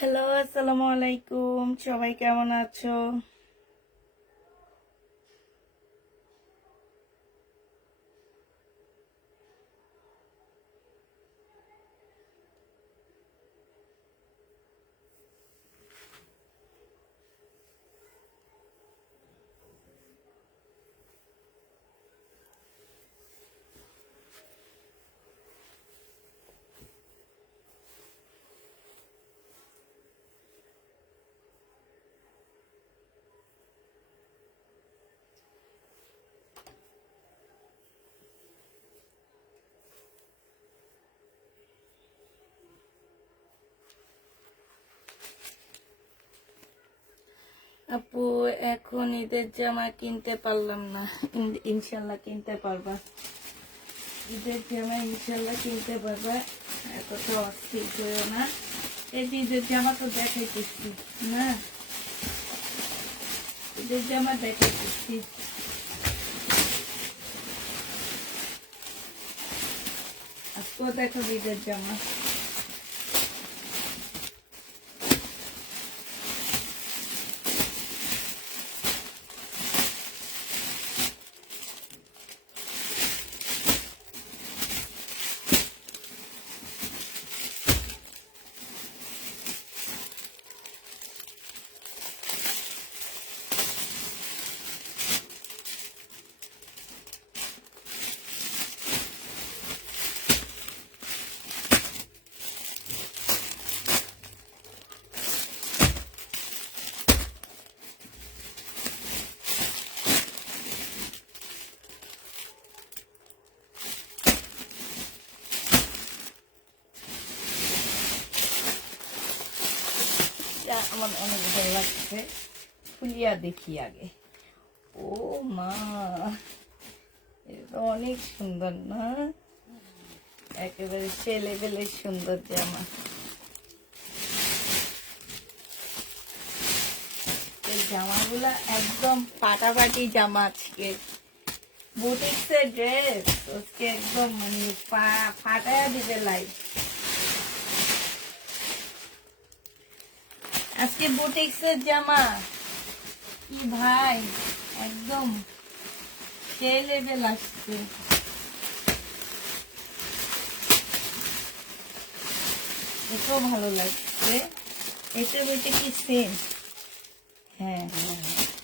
Hello, আসসালামু আলাইকুম। সবাই কেমন আছো? আপু, এখন ঈদের জামা কিনতে পারলাম না। ইনশাল্লাহ কিনতে পারবা। ঈদের জামা ইনশাল্লাহ কিনতে পারবা। এতটা অস্থির হয়েও না। এই যে ঈদের জামা তো দেখাইতেছি না, ঈদের জামা দেখাইতেছি। আজকেও দেখো ঈদের জামা। আমার অনেক ভালো লাগছে। খুলিয়া দেখি আগে। ও মা, এটা অনেক সুন্দর না? একেবারে সে লেভেলের সুন্দর জামা। এই জামাগুলা একদম ফাটাফাটি জামা। আজকে বুটিক্সের ড্রেস আজকে একদম মানে ফাটায়া দিবে লাইট। আজকে বুটিক্সের জামা কি ভাই, একদম সেই লেভেল আসছে। এটাও ভালো লাগছে। এটা বইটা কি সেম? হ্যাঁ,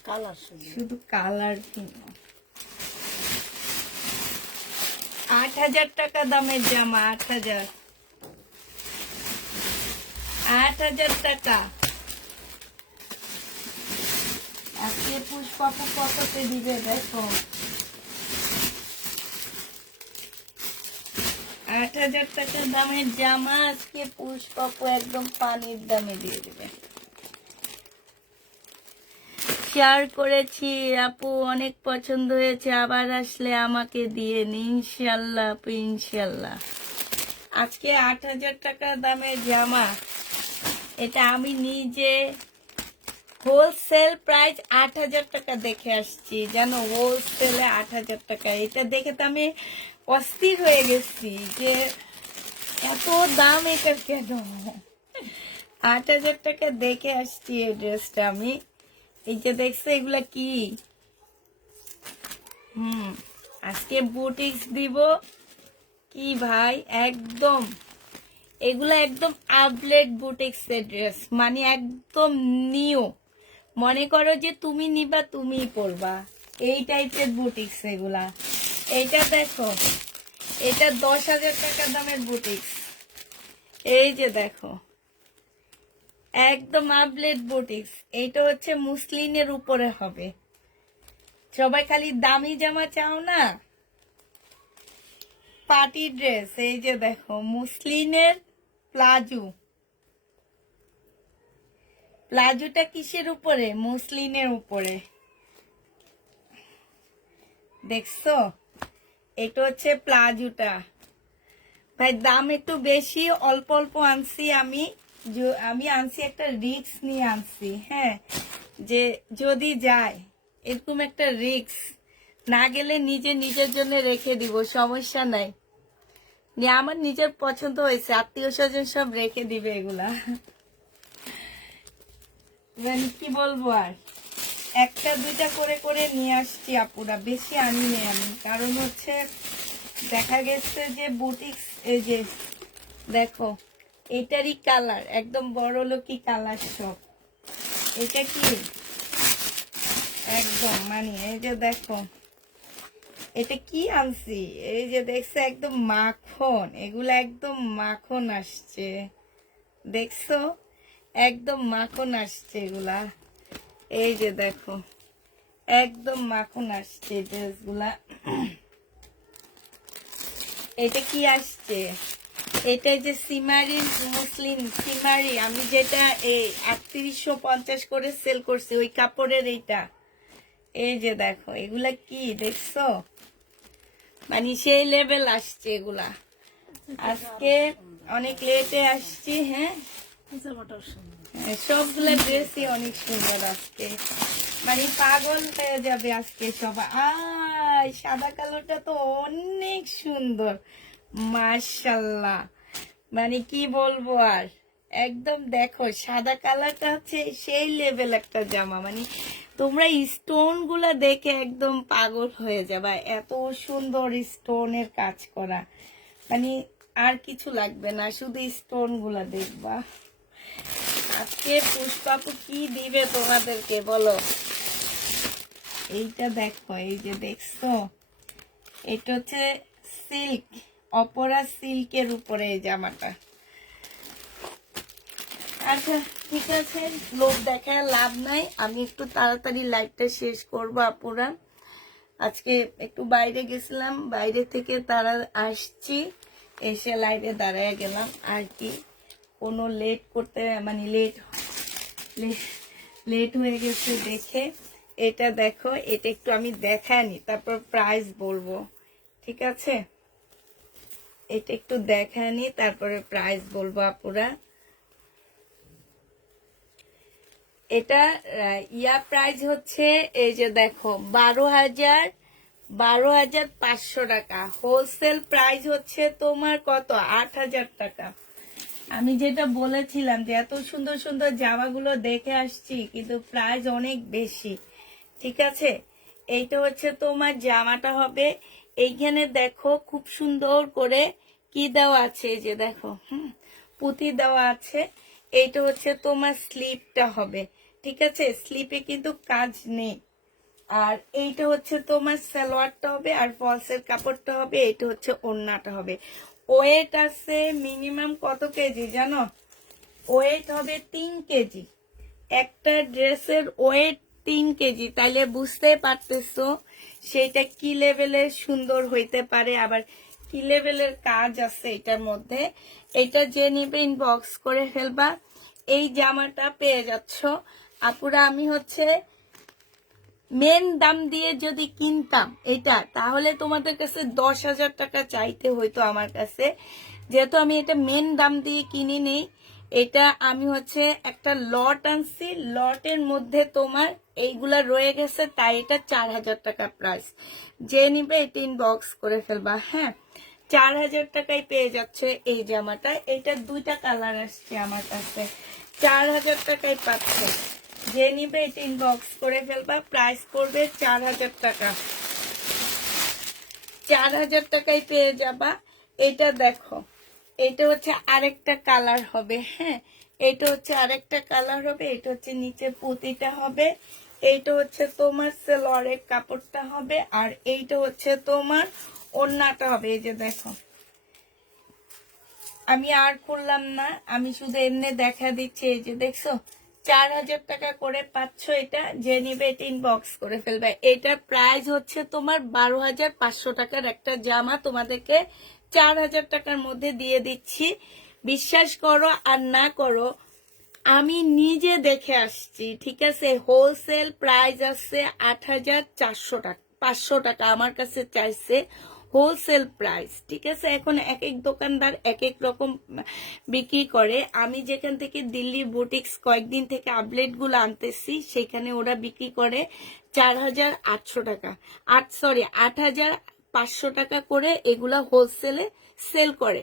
কালার শুধু কালার কিনো। 8,000 টাকা দামের জামা। 8,000 টাকা। আজকে পুষ্পাপু কততে দিবে দেখো। 8,000 টাকা দামের জামা আজকে পুষ্পাপু একদম পানির দামে দিয়ে দিবে। শেয়ার করেছি আপু, অনেক পছন্দ হয়েছে। আবার আসলে আমাকে দিয়ে নিন ইনশাল্লাহ আপু, ইনশাল্লাহ। আজকে 8,000 টাকা দামের জামা। এটা আমি নিজে হোলসেল প্রাইস 8,000 টাকা দেখে আসছি, জানো? হোলসেলে 8,000 টাকা। এটা দেখে তো আমি অস্থির হয়ে গেছি যে এত দাম এটার কেন। 8,000 টাকা দেখে আসছি এই ড্রেসটা আমি। এই যে দেখছো এগুলা কি? আজকে বুটিক্স দিব কি ভাই, একদম এগুলা একদম আপডেট বুটিক্সের ড্রেস, মানে একদম নিউ। মনে করো যে তুমি নিবা তুমিই পরবা, এই টাইপের বুটিক্স এগুলা। এইটা দেখো, এটা 10,000 টাকা দামের বুটিক্স। এই যে দেখো, একদম আপডেট বুটিক্স। এইটা হচ্ছে মুসলিনের উপরে হবে। সবাই খালি দামি জামা চাও না, পার্টি ড্রেস। এই যে দেখো, মুসলিনের প্লাজো। প্লাজোটা কিসের উপরে? মুসলিনের উপরে। দেখছো, এটা হচ্ছে প্লাজোটা। ভাই দাম একটু বেশি, অল্প অল্প আনছি আমি। আমি আনছি একটা রিক্স নিয়ে আনছি, হ্যাঁ, যে যদি যায় এরকম একটা রিক্স, না গেলে নিজের জন্য রেখে দিব, সমস্যা নাই। আমার নিজের পছন্দ হয়েছে, আত্মীয় স্বজন সব রেখে দিবে এগুলা। মানে কি বলবো আর, একটা দুইটা করে করে নিয়ে আসছি আপুরা, বেশি আনিনি আমি। কারণ হচ্ছে দেখা গেছে যে বুটিক্স, এই যে দেখো এটারই কালার একদম বড় লোকি কালার সব। এটা কি একদম মানে এই যে দেখো এটা কি আনছি, এই যে দেখছো একদম মাখন, এগুলা একদম মাখন আসছে, দেখছো একদম মাখন আসছে এগুলা। এই যে দেখো একদম মাখন আসছে ড্রেসগুলা। এটা কি আসছে, এটা যে সিমারি মুসলিম সিমারি, আমি যেটা এই 3850 করে সেল করছি ওই কাপড়ের এইটা। এই যে দেখো এগুলা কি দেখছো, মানে সেই লেভেল আসছে এগুলা। আজকে অনেক লেটে আসছি। হ্যাঁ সবগুলা ড্রেসই অনেক সুন্দর আজকে, মানে পাগল হয়ে যাবে আজকে সবাই। সাদা কালোটা তো অনেক সুন্দর মাশাল্লাহ, মানে কি বলবো আর, একদম দেখো সাদা কালারটা হচ্ছে সেই লেভেল একটা জামা, মানে তোমরা স্টোন গুলা দেখে একদম পাগল হয়ে যাবা, এত সুন্দর স্টোনের কাজ করা, মানে আর কিছু লাগবে না, শুধু স্টোন গুলা দেখবা। আজকে পুষ্পাপু কি দিবে তোমাদেরকে বলো। এইটা দেখো, এই যে দেখছো এটা হচ্ছে সিল্ক, অপরা সিল্কের উপরে এই জামাটা। আচ্ছা ঠিক আছে, লোক দেখায় লাভ নাই, আমি একটু তাড়াতাড়ি লাইভটা শেষ করবো আপুরা। আজকে একটু বাইরে গেছিলাম, বাইরে থেকে তারা আসছি, এসে লাইভে দাঁড়ায় গেলাম আর কি। কোনো লেট করতে মানে লেট হয়ে গেছে দেখে। এটা দেখো, এটা একটু আমি দেখাইনি, তারপর প্রাইস বলবো, ঠিক আছে? এটা একটু দেখাইনি, তারপরে প্রাইস বলবো আপুরা। এটা প্রাইস হচ্ছে এই যে দেখো 12,500 টাকা। হোলসেল প্রাইস হচ্ছে তোমার কত, 8,000 টাকা। আমি যেটা বলেছিলাম যে এত সুন্দর সুন্দর জামাগুলো দেখে আসছি, কিন্তু প্রাইস অনেক বেশি, ঠিক আছে? এইটা হচ্ছে তোমার জামাটা হবে, এইখানে দেখো খুব সুন্দর করে কি দেওয়া আছে, এই যে দেখো পুঁতি দেওয়া আছে। এইটা হচ্ছে তোমার স্লিপটা হবে, ঠিক আছে? স্লিপে কিন্তু কাজ নেই। আর এইটা হচ্ছে তোমার সালোয়ারটা হবে, আর ফলসের কাপড়টা হবে, এইটা হচ্ছে ওড়নাটা হবে। ওয়েট আছে মিনিমাম কত কেজি জানো? ওয়েট হবে 3 কেজি। একটা ড্রেসের ওয়েট 3 কেজি, তাইলে বুঝতে পারতেছো সেটা কি লেভেলের সুন্দর হইতে পারে, আবার কি লেভেলের কাজ আছে এটার মধ্যে। এটা যে নিবে ইনবক্স করে ফেলবা, এই জামাটা পেয়ে যাচ্ছ আপুরা। আমি হচ্ছে মেন দাম দিয়ে যদি কিনতাম এটা, তাহলে তোমাদের কাছে 10,000 টাকা চাইতে হইতো আমার কাছে। যেহেতু আমি এটা মেন দাম দিয়ে কিনি নেই, এটা আমি হচ্ছে একটা লট আনছি, লটের মধ্যে তোমার এইগুলা রয়ে গেছে, তাই এটা 4,000 টাকা প্রাইস। যে নিবে এটা ইনবক্স করে ফেলবা। হ্যাঁ 4,000 টাকায় পেয়ে যাচ্ছে এই জামাটা। এটা দুইটা কালার আসছে আমার কাছে, 4,000 টাকায় পাচ্ছে। যে নিবে এটা ইনবক্স করে ফেলবা, প্রাইস পড়বে 4,000 টাকা। 4,000 টাকায় পেয়ে যাবা। এটা দেখো, এটা হচ্ছে আরেকটা কালার হবে। হ্যাঁ এটা হচ্ছে আরেকটা কালার হবে, এটা হচ্ছে নিচে পুঁতিটা হবে, এইটা হচ্ছে তোমার সেলোয়ারের কাপড়টা হবে, আর এইটা হচ্ছে তোমার ওড়নাটা হবে। এই যে দেখো, আমি আর করলাম না, আমি শুধু এমনি দেখা দিচ্ছি। এই যে দেখছো 4,000 টাকা করে পাচ্ছ এটা। যে নিবে এটা ইনবক্স করে ফেলবে। এটার প্রাইস হচ্ছে তোমার 12,500 টাকার একটা জামা তোমাদেরকে 4,000 টাকার মধ্যে দিয়ে দিচ্ছি। বিশ্বাস করো আর না করো, আমি নিজে দেখে আসছি, ঠিক আছে? হোলসেল প্রাইস আছে 8,400 টাকা, 500 টাকা আমার কাছে চাইছে হোলসেল প্রাইস, ঠিক আছে? এখন এক এক দোকানদার এক এক রকম বিক্রি করে। আমি যেখান থেকে দিল্লি বুটিক্স কয়েকদিন থেকে আপডেট গুলো আনতেছি, সেখানে ওরা বিক্রি করে 4,800 টাকা, 8,500 টাকা করে এগুলা হোলসেলে সেল করে।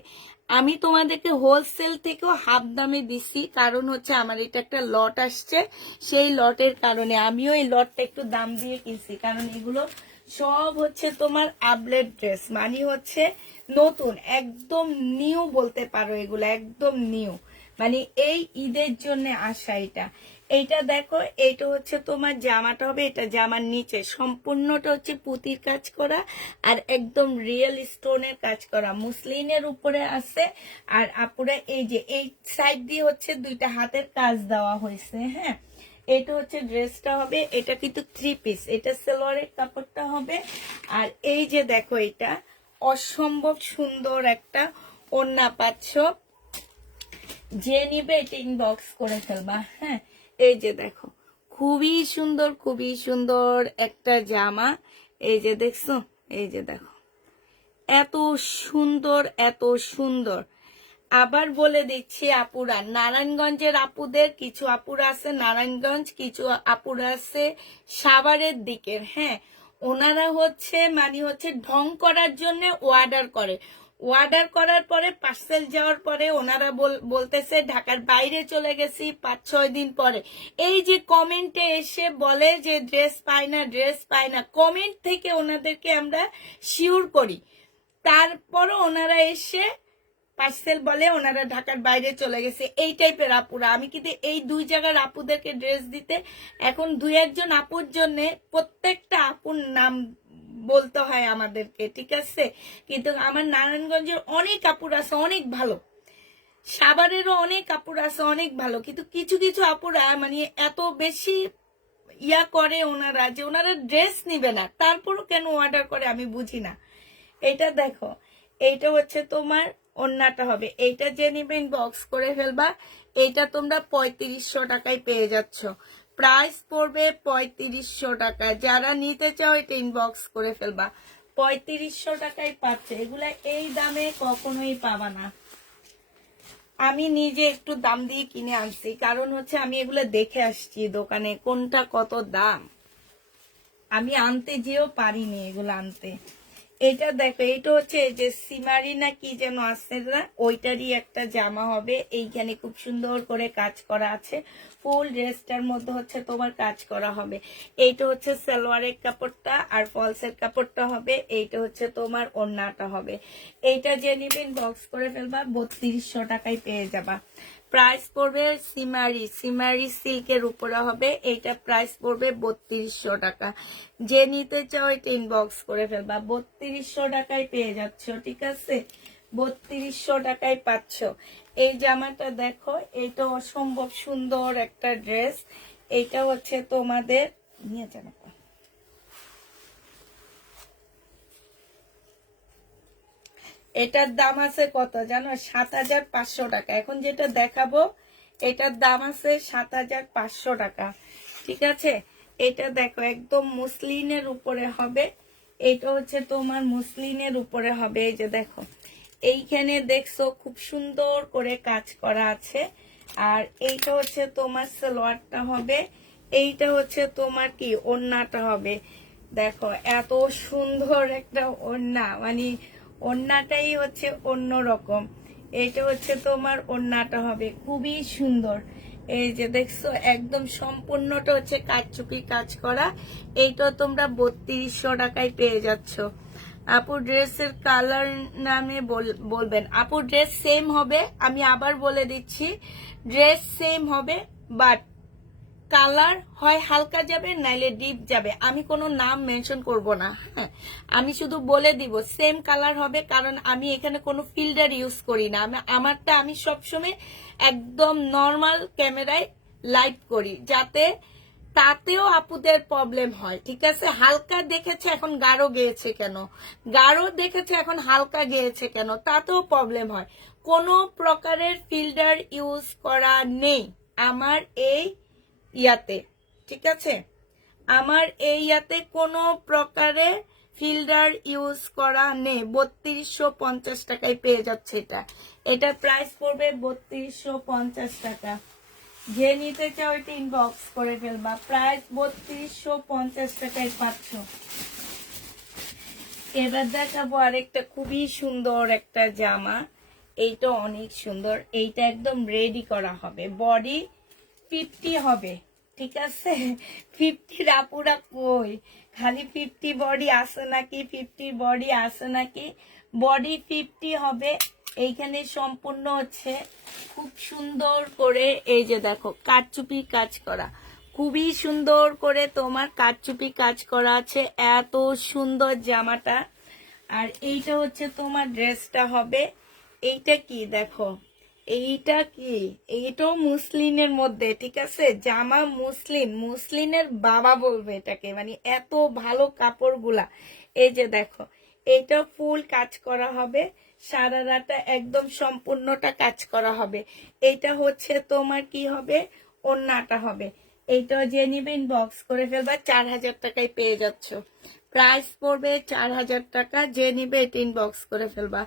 আমি তোমাদেরকে হোলসেল থেকেও হাফ দামে দিছি, কারণ হচ্ছে আমার এটা একটা লট আসছে, সেই লটের কারণে আমিও এই লটটা একটু দাম দিয়ে কিনছি, কারণ এগুলো সব হচ্ছে তোমার আপডেট ড্রেস, মানে হচ্ছে নতুন, একদম নিউ বলতে পারো, এগুলো একদম নিউ, মানে এই ঈদের জন্য আসা। এইটা দেখো, এইটা হচ্ছে তোমার জামাটা হবে, এটা জামার নিচে সম্পূর্ণটা হচ্ছে পুঁতির কাজ করা আর একদম রিয়েল স্টোনের কাজ করা, মুসলিনের উপরে আছে। আর আপুরা এই যে এই সাইড দিয়ে হচ্ছে দুইটা হাতের কাজ দেওয়া হয়েছে। হ্যাঁ, এটা হচ্ছে ড্রেসটা হবে, এটা কিন্তু 3 পিস, এটা সালোয়ারের কাপড়টা হবে। আর এই যে দেখো, এটা অসম্ভব সুন্দর একটা ওড়না পাচ্ছ, যে নিবে এটা ইনবক্স করে ফেলবা। হ্যাঁ, এই যে দেখো, খুবই সুন্দর, খুবই সুন্দর একটা জামা। এই যে দেখছো, এই যে দেখো, এত সুন্দর, এত সুন্দর। আবার বলে দিচ্ছি আপুরা, নারায়ণগঞ্জের আপুদের, কিছু আপুরা আছে নারায়ণগঞ্জ, কিছু আপুরা আছে সাভারের দিকের। হ্যাঁ, ওনারা হচ্ছে মানে হচ্ছে ঢং করার জন্য অর্ডার করে, অর্ডার করার পরে পার্সেল যাওয়ার পরে ওনারা বলতেছে ঢাকার বাইরে চলে গেছি 5-6 দিন পরে। এই যে কমেন্টে এসে বলে যে ড্রেস পায় না, ড্রেস পায় না, কমেন্ট থেকে ওনাদেরকে আমরা শিওর করি, তারপরও ওনারা এসে পার্সেল বলে ওনারা ঢাকার বাইরে চলে গেছে। এই টাইপের আপুরা, আমি কিন্তু এই 2 জায়গার আপুদেরকে ড্রেস দিতে এখন 2-1 আপুর জন্য প্রত্যেকটা আপুর নাম বলতে হয় আমাদেরকে, ঠিক আছে? কিন্তু আমার নারায়ণগঞ্জের অনেক আপুর আছে অনেক ভালো, সাভারেরও অনেক আপুর আছে অনেক ভালো, কিন্তু কিছু কিছু আপুরা মানে এত বেশি ইয়া করে ওনারা, যে ওনারা ড্রেস নিবে না তারপরও কেন অর্ডার করে আমি বুঝি না। এটা দেখো, এইটা হচ্ছে তোমার ওড়নাটা হবে, এইটা যে নিবে ইনবক্স করে ফেলবা। এইটা তোমরা 3500 টাকায় পেয়ে যাচ্ছ, প্রাইস পড়বে 3500 টাকা। যারা নিতে চাও এটা ইনবক্স করে ফেলবা, 3500 টাকায় পাচ্ছে। এগুলা এই দামে কখনোই পাবা না। আমি নিজে একটু দাম দিয়ে কিনে আনছি, কারণ হচ্ছে আমি এগুলো দেখে আসছি দোকানে কোনটা কত দাম, আমি আনতে যেও পারিনি এগুলো আনতে। এটা দেখো, এটা হচ্ছে এই যে সিমারি না কি যেন আছে না, ওইটারই একটা জামা হবে। এইখানে খুব সুন্দর করে কাজ করা আছে, ফুল ড্রেসটার মধ্যে হচ্ছে তোমার কাজ করা হবে। এইটা হচ্ছে সালোয়ারের কাপড়টা আর ফলসের কাপড়টা হবে, এইটা হচ্ছে তোমার ওড়নাটা হবে। এইটা যে নিবেন বক্স করে ফেলবা, 3200 টাকায় পেয়ে যাবা। প্রাইস পড়বে সিমারি, সিমারি সিল্কের উপরে হবে, এইটা প্রাইস পড়বে 3200 টাকা। যে নিতে চাও এটা ইনবক্স করে ফেলবা, 3200 টাকায় পেয়ে যাচ্ছ, ঠিক আছে? 3200 টাকায় পাচ্ছ। এই জামাটা দেখো, এটা অসম্ভব সুন্দর একটা ড্রেস, এইটা হচ্ছে তোমাদের নিয়ে যাবে। এটার দাম আছে কত জানো? 7500 টাকা। এখন যেটা দেখাবো এটার দাম আছে 7500 টাকা, ঠিক আছে? এটা দেখো, একদম মুসলিনের উপরে হবে, এটা হচ্ছে তোমার মুসলিনের উপরে হবে। এই যে দেখো, এইখানে দেখছো খুব সুন্দর করে কাজ করা আছে। আর এইটা হচ্ছে তোমার সালোয়ারটা হবে, এইটা হচ্ছে তোমার কি ওড়নাটা হবে। দেখো এত সুন্দর একটা ওড়না, মানে ওড়নাটাই হচ্ছে অন্যরকম। এটা হচ্ছে তোমার ওড়নাটা হবে, খুবই সুন্দর। এই যে দেখছো, একদম সম্পূর্ণটা হচ্ছে কারচুপি কাজ করা। এইটা তোমরা 3200 টাকায় পেয়ে যাচ্ছ। আপু ড্রেসের কালার নামে বলবেন। আপু ড্রেস সেম হবে, আমি আবার বলে দিচ্ছি, ড্রেস সেম হবে, বাট কালার হয় হালকা যাবে নাইলে ডিপ যাবে। আমি কোনো নাম মেনশন করব না, হ্যাঁ, আমি শুধু বলে দিব সেম কালার হবে, কারণ আমি এখানে কোনো ফিল্টার ইউজ করি না। আমারটা আমি সবসময় একদম নর্মাল ক্যামেরায় লাইভ করি, যাতে তাতেও আপুদের প্রবলেম হয়, ঠিক আছে? হালকা দেখেছে এখন গাঢ় গেয়েছে কেন, গাঢ় দেখেছে এখন হালকা গেয়েছে কেন, তাতেও প্রবলেম হয়। কোনো প্রকারের ফিল্টার ইউজ করা নেই আমার এই ইয়াতে, ঠিক আছে? আমার এই ইয়াতে কোনো প্রকারের ফিল্টার ইউজ করা নেই। 3250 টাকায় পেয়ে যাচ্ছে এটা। এটা প্রাইস পড়বে 3250 টাকা। যে নিতে চাও এটা ইনবক্স করে ফেলবা, প্রাইস 3250 টাকায় পাচ্ছ। এবার দেখাবো আরেকটা খুবই সুন্দর একটা জামা। এইটা অনেক সুন্দর, এইটা একদম রেডি করা হবে, বডি 50 হবে, ঠিক আছে। 50 আপুরা কই, খালি 50 বডি আছে নাকি, 50 বডি আছে নাকি, বডি 50 হবে। এইখানে সম্পূর্ণ হচ্ছে খুব সুন্দর করে, এই যে দেখো কারচুপি কাজ করা, খুবই সুন্দর করে তোমার কারচুপি কাজ করা আছে, এত সুন্দর জামাটা। আর এইটা হচ্ছে তোমার ড্রেসটা হবে, এইটা কি দেখো, এইটা কি, এইটাও মুসলিমের মধ্যে, ঠিক আছে, জামা মুসলিমের বাবা বলবে এটাকে, মানে এত ভালো কাপড়গুলা। এই যে দেখো, এইটা ফুল কাজ করা হবে, সারা রাতটা একদম সম্পূর্ণটা কাজ করা হবে। এইটা হচ্ছে তোমার কি হবে, ওড়নাটা হবে। এইটাও যে নিবে ইনবক্স করে ফেলবা, 4000 টাকায় পেয়ে যাচ্ছ। প্রাইস পড়বে 4000 টাকা, যে নিবে এটা ইনবক্স করে ফেলবা,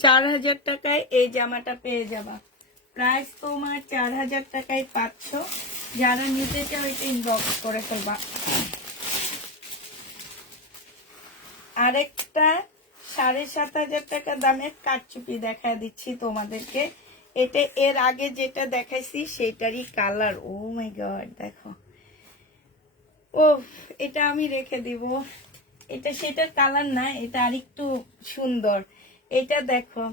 4000 টাকায় এই জামাটা পেয়ে যাবা। প্রাইস তোমার 4000 টাকায় পাচ্ছ, যারা নিতে চাও এটা ইনবক্স করে ফেলবা। আরেকটা 7500 টাকা দামের কারচুপি দেখা দিচ্ছি তোমাদেরকে। এটা এর আগে যেটা দেখাইছি সেটারই কালার, ও মাই গড দেখো, ও এটা আমি রেখে দিব, এটা সেটার কালার না, এটা আরেকটু সুন্দর। এটা দেখো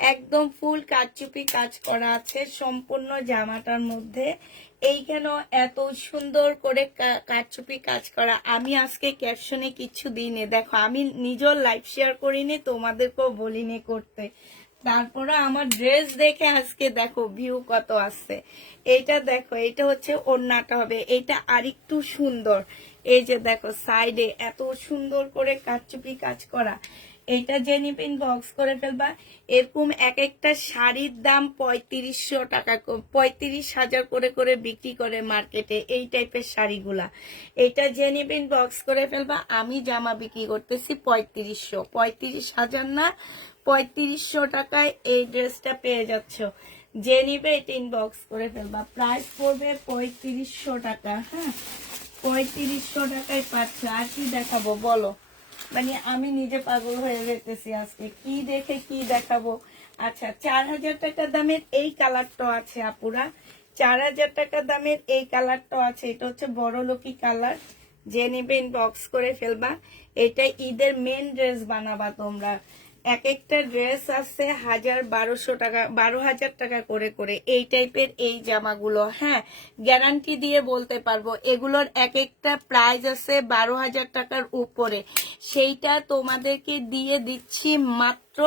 একদম ফুল কারচুপি কাজ করা আছে সম্পূর্ণ জামাটার মধ্যে, এইখানেও এত সুন্দর করে কারচুপি কাজ করা। আমি আজকে ক্যাপশনে কিছু দিইনি, দেখো আমি নিজের লাইভ শেয়ার করিনি, তোমাদেরকেও বলিনি করতে, তারপরে আমার ড্রেস দেখে আজকে দেখো ভিউ কত আসছে। এইটা দেখো, এটা হচ্ছে ওড়নাটা হবে, এইটা আরেকটু সুন্দর। এই যে দেখো সাইডে এত সুন্দর করে কারচুপি কাজ করা, এইটা যে নিবে ইনবক্স করে ফেলবা। এরকম এক একটা শাড়ির দাম 3500 টাকা, 35,000 করে বিক্রি করে মার্কেটে এই টাইপের শাড়িগুলা। এটা যে নিবে ইনবক্স করে ফেলবা। আমি জামা বিক্রি করতেছি 3500, 35,000 না, 3500 টাকায় এই ড্রেসটা পেয়ে যাচ্ছ। যে নিবে এটা ইনবক্স করে ফেলবা। প্রাইস পড়বে 3500 টাকা। হ্যাঁ, 3500 টাকায় পাচ্ছ। আর কি দেখাবো বলো, মানে আমি নিজে পাগল হয়ে যেতেছি আজকে, কি দেখে কি দেখাবো। আচ্ছা, 4000 টাকা দামের এই কালারটা আছে আপুরা, 4000 টাকা দামের এই কালারটা আছে, এটা হচ্ছে বড় লোকি কালার। যে নিবে ইনবক্স করে ফেলবা। এটা ঈদের মেন ড্রেস বানাবা তোমরা। এক একটা ড্রেস আছে 1000-1200 টাকা, 12,000 টাকা করে এই টাইপের এই জামাগুলো। হ্যাঁ, গ্যারান্টি দিয়ে বলতে পারবো এগুলোর এক একটা প্রাইস আছে 12,000 টাকার উপরে। সেইটা তোমাদেরকে দিয়ে দিচ্ছি মাত্র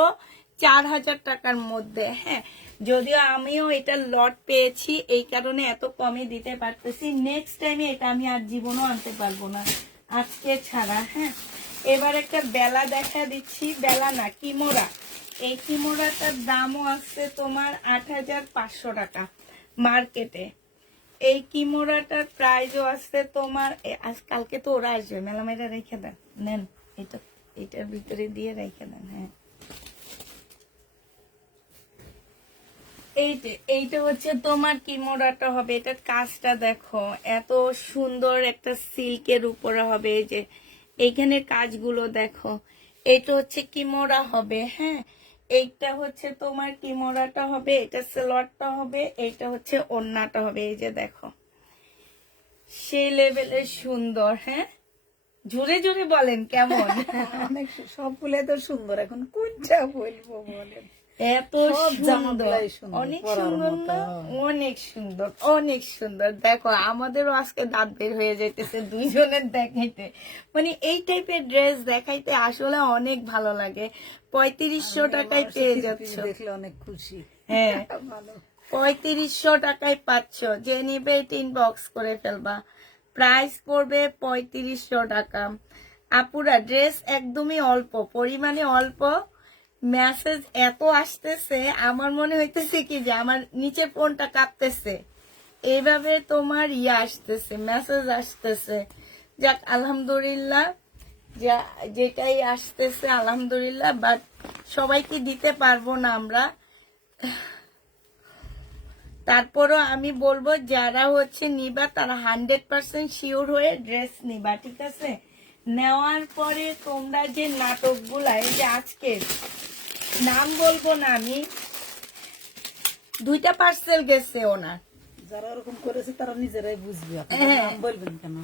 4000 টাকার মধ্যে। হ্যাঁ, যদিও আমিও এটা লট পেয়েছি, এই কারণে এত কমে দিতে পারতেছি। নেক্সট টাইমে এটা আমি আর জীবনও আনতে পারবো না, আজকে ছাড়া। হ্যাঁ, এবার একটা বেলা দেখা দিচ্ছি, বেলা না কিমোরা। এই কিমোরাটার দামও আছে তোমার 8500 টাকা মার্কেটে। এই কিমোরাটার প্রাইসও আছে তোমার, আজকালকে তো ওরা আসবে, মেলামেলা রেখে দেন, নেন এটা, এটার ভিতরে দিয়ে রেখে দেন। হ্যাঁ, এইটা হচ্ছে তোমার কিমোরাটা হবে, এটার কাজটা দেখো এত সুন্দর, একটা সিল্কের উপরে হবে। এই যে এইখানে কাজগুলো দেখো, এটা হচ্ছে কিমোরা হবে। হ্যাঁ, এইটা হচ্ছে তোমার কিমোরাটা হবে, এটা সেলোয়ারটা হবে, এইটা হচ্ছে ওড়নাটা হবে। এই যে দেখো সেই লেভেলের সুন্দর। হ্যাঁ, জোরে জোরে বলেন কেমন? অনেক সবগুলো তো সুন্দর, এখন কোনটা বলবো বলেন। এত সুন্দর, অনেক সুন্দর না, অনেক সুন্দর, অনেক সুন্দর। দেখো আমাদেরও আজকে দাঁত বের হয়ে যেতেছে দুইজনের দেখাইতে, মানে এই টাইপের ড্রেস দেখাইতে আসলে অনেক ভালো লাগে। 3500 টাকায় পেয়ে যাচ্ছ, দেখলে অনেক খুশি। হ্যাঁ, ভালো। 3500 টাকায় পাচ্ছ, যে নিবে ইনবক্স করে ফেলবা। প্রাইস পড়বে 3500 টাকা। আপুরা ড্রেস একদমই অল্প পরিমাণে, অল্প মেসেজ এত আসতেছে, আমার মনে হইতেছে কি যে আমার নিচে ফোনটা কাঁপতেছে, এইভাবে তোমার আসতেছে, মেসেজ আসতেছে। যাক আলহামদুলিল্লাহ, যেটাই আসতেছে আলহামদুলিল্লাহ, বাট সবাইকে দিতে পারবো না আমরা। তারপরও আমি বলবো যারা হচ্ছে নিবা তারা 100% শিওর হয়ে ড্রেস নিবা, ঠিক আছে। নেওয়ার পরে তোমরা যে নাটকগুলা, এই যে আজকে নাম বলবো না আমি, 2টা পার্সেল গেছে ওনার। যারা ওরকম করেছে তারা নিজেরাই বুঝবে, আপনি হ্যাঁ। নাম বলবেন কেন?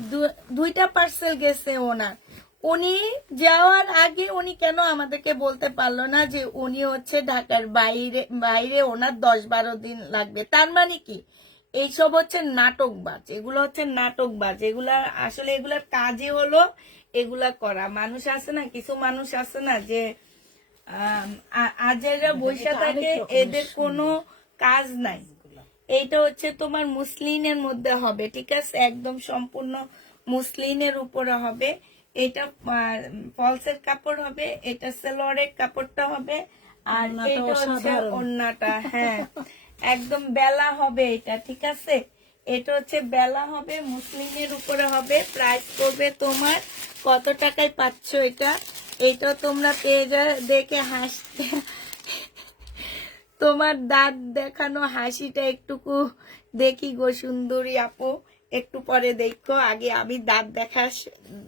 2টা পার্সেল গেছে ওনার। উনি যাওয়ার আগে উনি কেন আমাদেরকে বলতে পারলো না যে উনি হচ্ছে ঢাকার বাইরে বাইরে ওনার 10-12 দিন লাগবে? তার মানে কি এইসব হচ্ছে নাটকবাজ, এগুলো হচ্ছে নাটকবাজ। এগুলা আসলে এগুলার কাজই হলো এগুলা করা। মানুষ আছে না, কিছু মানুষ আছে না যে আজেরা বৈশা থাকে, এদের কোনো কাজ নাই। এইটা হচ্ছে তোমার মুসলিনের মধ্যে হবে, ঠিক আছে, একদম সম্পূর্ণ মুসলিনের উপরে হবে। এটা ফলসের কাপড় হবে, এটা সেলোয়ারের কাপড়টা হবে, আর ওড়নাটা এটা হচ্ছে অসাধারণ। ওড়নাটা। হ্যাঁ, একদম বেলা হবে এটা, ঠিক আছে। এটা হচ্ছে বেলা হবে, মুসলিনের উপরে হবে। প্রাইস করবে তোমার কত টাকায় পাচ্ছ এটা? এটা তোমরা পেয়ে দেখে হাসতে, তোমার দাঁত দেখানো হাসিটা একটুকু দেখি গো সুন্দরী আপু, একটু পরে দেখো। আগে আমি দাঁত দেখা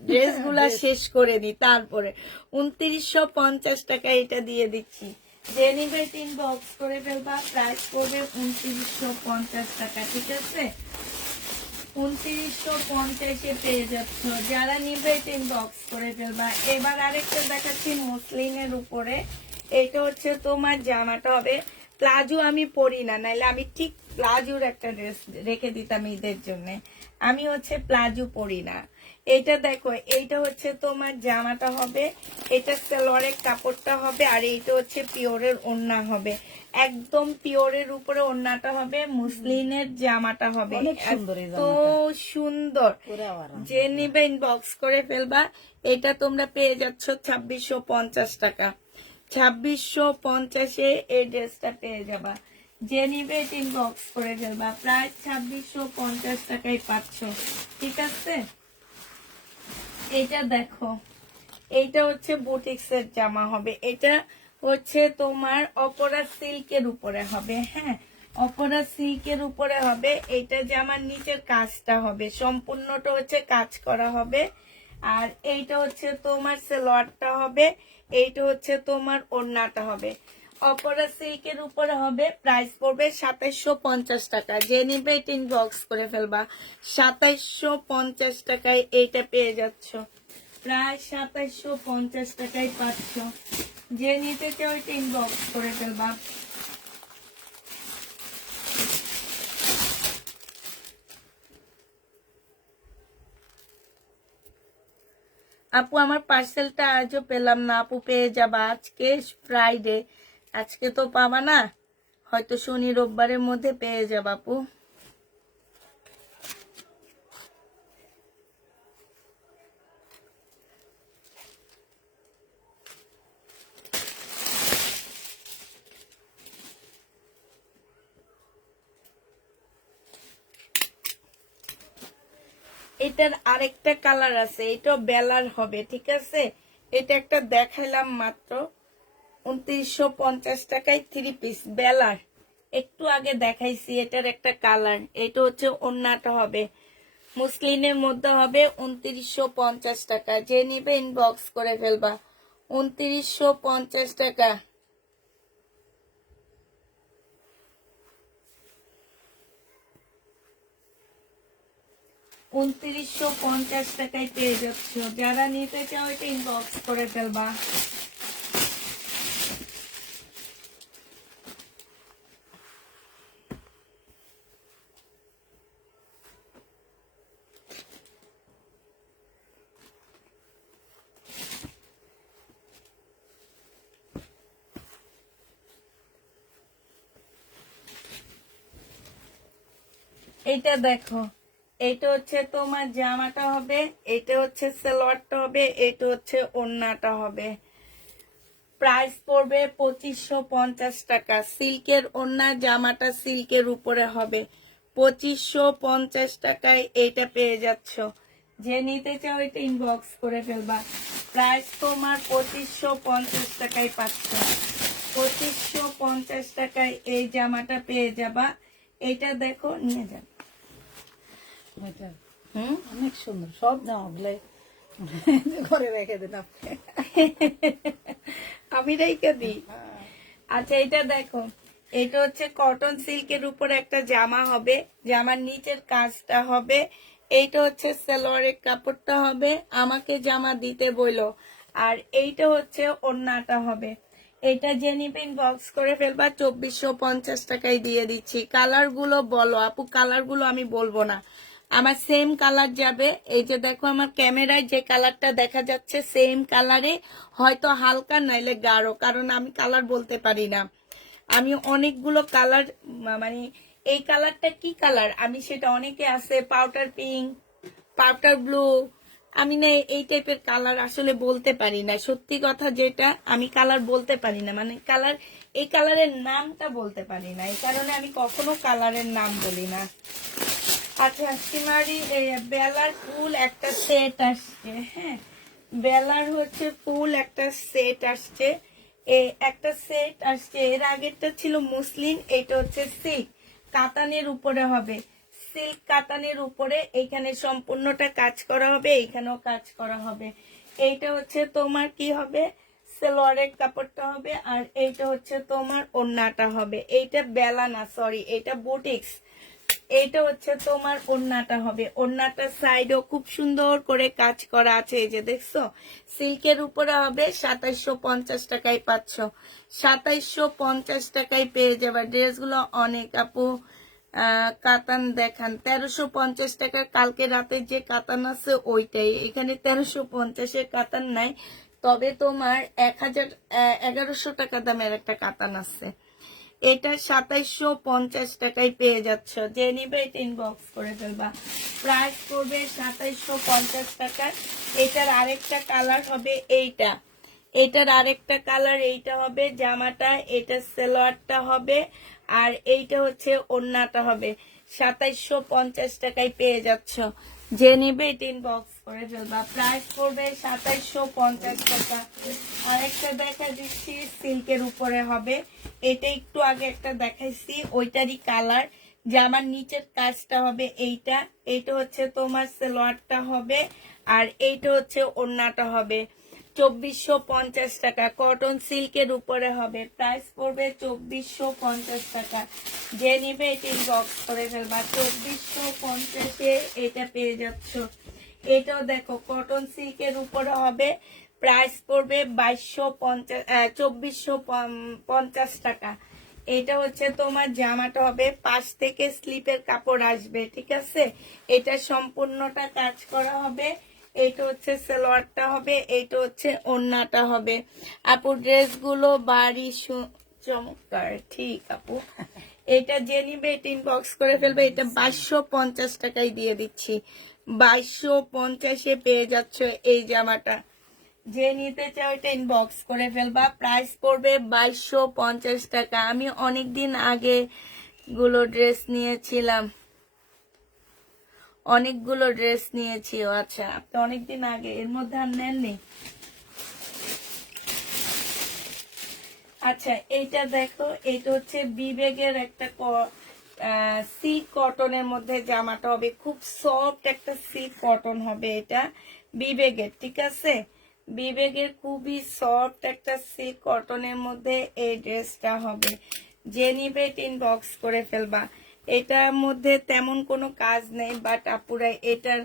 ড্রেসগুলা শেষ করে নি, তারপরে 2950 টাকা এটা দিয়ে দিচ্ছি। যে নিবে 3 বক্স করে ফেলবা, প্রাইস করবে 2950 টাকা, ঠিক আছে। 2950-এ পেয়ে যাচ্ছ। যারা নিবে 3 বক্স করে ফেলবা। এবার আরেকটা দেখাচ্ছি মুসলিনের উপরে। এটা হচ্ছে তোমার জামাটা হবে প্লাজো। আমি পরি না, নাইলে আমি ঠিক প্লাজোর একটা ড্রেস রেখে দিতাম ঈদের জন্য। আমি হচ্ছে প্লাজো পরি না। এটা দেখো, এইটা হচ্ছে তোমার জামাটা হবে, এটা সালোয়ারের কাপড়টা হবে, আর এইটা হচ্ছে পিওরের ওড়না হবে। একদম পিওরের উপরে ওড়নাটা হবে, মুসলিনের জামাটা হবে। অনেক সুন্দর এই এত জামাটা। সুন্দর, পুরা আরাম। যে নিবে ইনবক্স করে ফেলবা। এটা তোমরা পেয়ে যাচ্ছ 2650 টাকা। 2650-এ এই ড্রেসটা পেয়ে যাবা। যে নিবে ইনবক্স করে ফেলবা, প্রায় 2650 টাকায় পাচ্ছ, ঠিক আছে। এটা দেখো, এইটা হচ্ছে বুটিক্সের জামা হবে। এটা হচ্ছে তোমার অপরা সিল্কের উপরে হবে। হ্যাঁ, অপরা সিল্কের উপরে হবে। এটা জামার নিচের কাজটা হবে, সম্পূর্ণটা হচ্ছে কাজ করা হবে। আর এইটা হচ্ছে তোমার সালোয়ারটা হবে, এইটা হচ্ছে তোমার ওড়নাটা হবে। অপরা সিল্কের উপরে হবে, প্রাইস পড়বে 2750 টাকা। যে নিবে 3 বক্স করে ফেলবা, 2750 টাকায় এইটা পেয়ে যাচ্ছ। প্রায় 2750 টাকায় পাচ্ছ। যে নিতে চাও 3 বক্স করে ফেলবা। আপু আমার পার্সেলটা আজও পেলাম না। আপু পেয়ে যাবা, আজকে ফ্রাইডে, আজকে তো পাবা না, হয়তো শনি রোববারের মধ্যে পেয়ে যাবা আপু। এটার আরেকটা কালার আছে, এটা বেলার হবে, ঠিক আছে। এটা একটা দেখাইলাম মাত্র 2950 টাকায় 3 পিস বেলার। একটু আগে দেখাইছি, এটার একটা কালার। এটা হচ্ছে ওড়নাটা হবে, মুসলিনের মধ্যে হবে, 2950 টাকা। যে নিবে ইনবক্স করে ফেলবা, 2950 টাকা। 2950 টাকায় পেয়ে যাচ্ছ। যারা নিতে চাও এটা ইনবক্স করে ফেলবা। এটা দেখো, এটা হচ্ছে তোমার জামাটা হবে, এটা হচ্ছে সালোয়ারটা হবে, এটা হচ্ছে ওড়নাটা হবে। প্রাইস পড়বে 2550 টাকা। সিল্কের ওড়না, জামাটা সিল্কের উপরে হবে, 2550 টাকায় এটা পেয়ে যাচ্ছ। যে নিতে চাও এটা ইনবক্স করে ফেলবা। প্রাইস তোমার 2550 টাকায় পাচ্ছ। 2550 টাকায় এই জামাটা পেয়ে যাবা। এটা দেখো, নিয়ে যান। এটা হুম, অনেক সুন্দর, সব জামাগুলাই ঘরে রেখে দেন আপনি। আমি রেখে দিই। আচ্ছা, এটা দেখো, এটা হচ্ছে কটন সিল্কের উপরে একটা জামা হবে, জামার নিচের কাজটা হবে। এইটা হচ্ছে সালোয়ারের কাপড়টা হবে, আমাকে জামা দিতে বইলো। আর এইটা হচ্ছে ওড়নাটা হবে। এটা যে নিবেন বক্স করে ফেলবা, 2450 টাকায় দিয়ে দিচ্ছি। কালার গুলো বলো আপু, কালার গুলো আমি বলবো না, আমার সেম কালার যাবে। এই যে দেখো আমার ক্যামেরায় যে কালারটা দেখা যাচ্ছে সেম কালারে, হয়তো হালকা নাইলে গাঢ়, কারণ আমি কালার বলতে পারি না। আমি অনেকগুলো কালার, মানে এই কালারটা কি কালার আমি সেটা, অনেকে আছে পাউডার পিঙ্ক, পাউডার ব্লু, আমি না এই টাইপের কালার আসলে বলতে পারি না। সত্যি কথা যেটা, আমি কালার বলতে পারি না, মানে কালার, এই কালারের নামটা বলতে পারি না, এই কারণে আমি কখনো কালারের নাম বলি না। আচ্ছা সিমারি বেলার ফুল একটা সেট আসছে, হ্যাঁ বেলার হচ্ছে ফুল একটা সেট আসছে, একটা সেট আসছে। এর আগেরটা ছিল মুসলিন, এটা হচ্ছে সিল্ক কাতানের উপরে হবে, সিল্ক কাতানের উপরে। এইখানে সম্পূর্ণটা কাজ করা হবে, এইখানেও কাজ করা হবে। এইটা হচ্ছে তোমার কি হবে, সালোয়ারের কাপড়টা হবে, আর এইটা হচ্ছে তোমার ওড়নাটা হবে। এইটা বেলা না, সরি, এটা বুটিক্স। এইটা হচ্ছে তোমার ওড়নাটা হবে, ওড়নাটার সাইডও খুব সুন্দর করে কাজ করা আছে, এই যে দেখছো। সিল্কের উপরে হবে, 2750 টাকায় পাচ্ছ, 2750 টাকায় পেয়ে যাবে। ড্রেসগুলো অনেক আপু, কাতান দেখান। 1350 টাকার কালকে রাতে যে কাতান আছে ওইটাই, এখানে 1350-এর কাতান নাই, তবে তোমার 1100 টাকা দামের একটা কাতান আছে। এটা 2750 টাকায় পেয়ে যাচ্ছ, যে নিবে এটা ইনবক্স করে ফেলবা। প্রাইস করবে 2750 টাকা। এটার আরেকটা কালার হবে এইটা, এটার আরেকটা কালার এইটা হবে জামাটা, এটা সালোয়ারটা হবে, আর এইটা হচ্ছে ওড়নাটা হবে। 2750 টাকায় পেয়ে যাচ্ছ, যে নিবে এটা ইনবক্স করে ফেলবা। প্রাইস করবে 2750 টাকা। আরেকটা দেখা দিচ্ছি সিল্কের উপরে হবে, এটা একটু আগে একটা দেখাইছি, ওইটারই কালার। জামার নিচের কাজটা হবে এইটা, এইটা হচ্ছে তোমার সালোয়ারটা হবে, আর এইটা হচ্ছে ওড়নাটা হবে। 2450 টাকা, কটন সিল্কের উপরে হবে। প্রাইস পড়বে 2450 টাকা। যে নিবে এটি বক্স করে ফেলবা, 2450-এ এটা পেয়ে যাচ্ছ। এটাও দেখো কটন সিল্কের উপরে হবে, প্রাইস পড়বে 2450 টাকা। এটা হচ্ছে তোমার জামাটা হবে, পাশ থেকে স্লিপের কাপড় আসবে, ঠিক আছে। এটা সম্পূর্ণটা কাজ করা হবে। এইটা হচ্ছে সালোয়ারটা হবে, এইটা হচ্ছে ওড়নাটা হবে। আপু ড্রেসগুলো বাড়ি চমৎকার, ঠিক আপু। এটা যে নিবে এটা ইনবক্স করে ফেলবে, এটা 2250 টাকায় দিয়ে দিচ্ছি। 2250-এ পেয়ে যাচ্ছ এই জামাটা। যে নিতে চাও এটা ইনবক্স করে ফেলবা। প্রাইস পড়বে 2250 টাকা। আমি অনেকদিন আগে গুলো ড্রেস নিয়েছিলাম, অনেকগুলো ড্রেস নিয়েছি। ও আচ্ছা, আপনি অনেকদিন আগে, এর মধ্যে আর নেননি। আচ্ছা এইটা দেখো, এটা হচ্ছে বিবেগের একটা সি কটনের মধ্যে জামাটা হবে, খুব সফট একটা সি কটন হবে এটা বিবেগের, ঠিক আছে। বিবেগের খুবই সফট একটা সি কটনের মধ্যে এই ড্রেসটা হবে। যে নিবে ইনবক্স করে ফেলবা। এটার মধ্যে তেমন কোনো কাজ নেই, বাট আপুরা এটার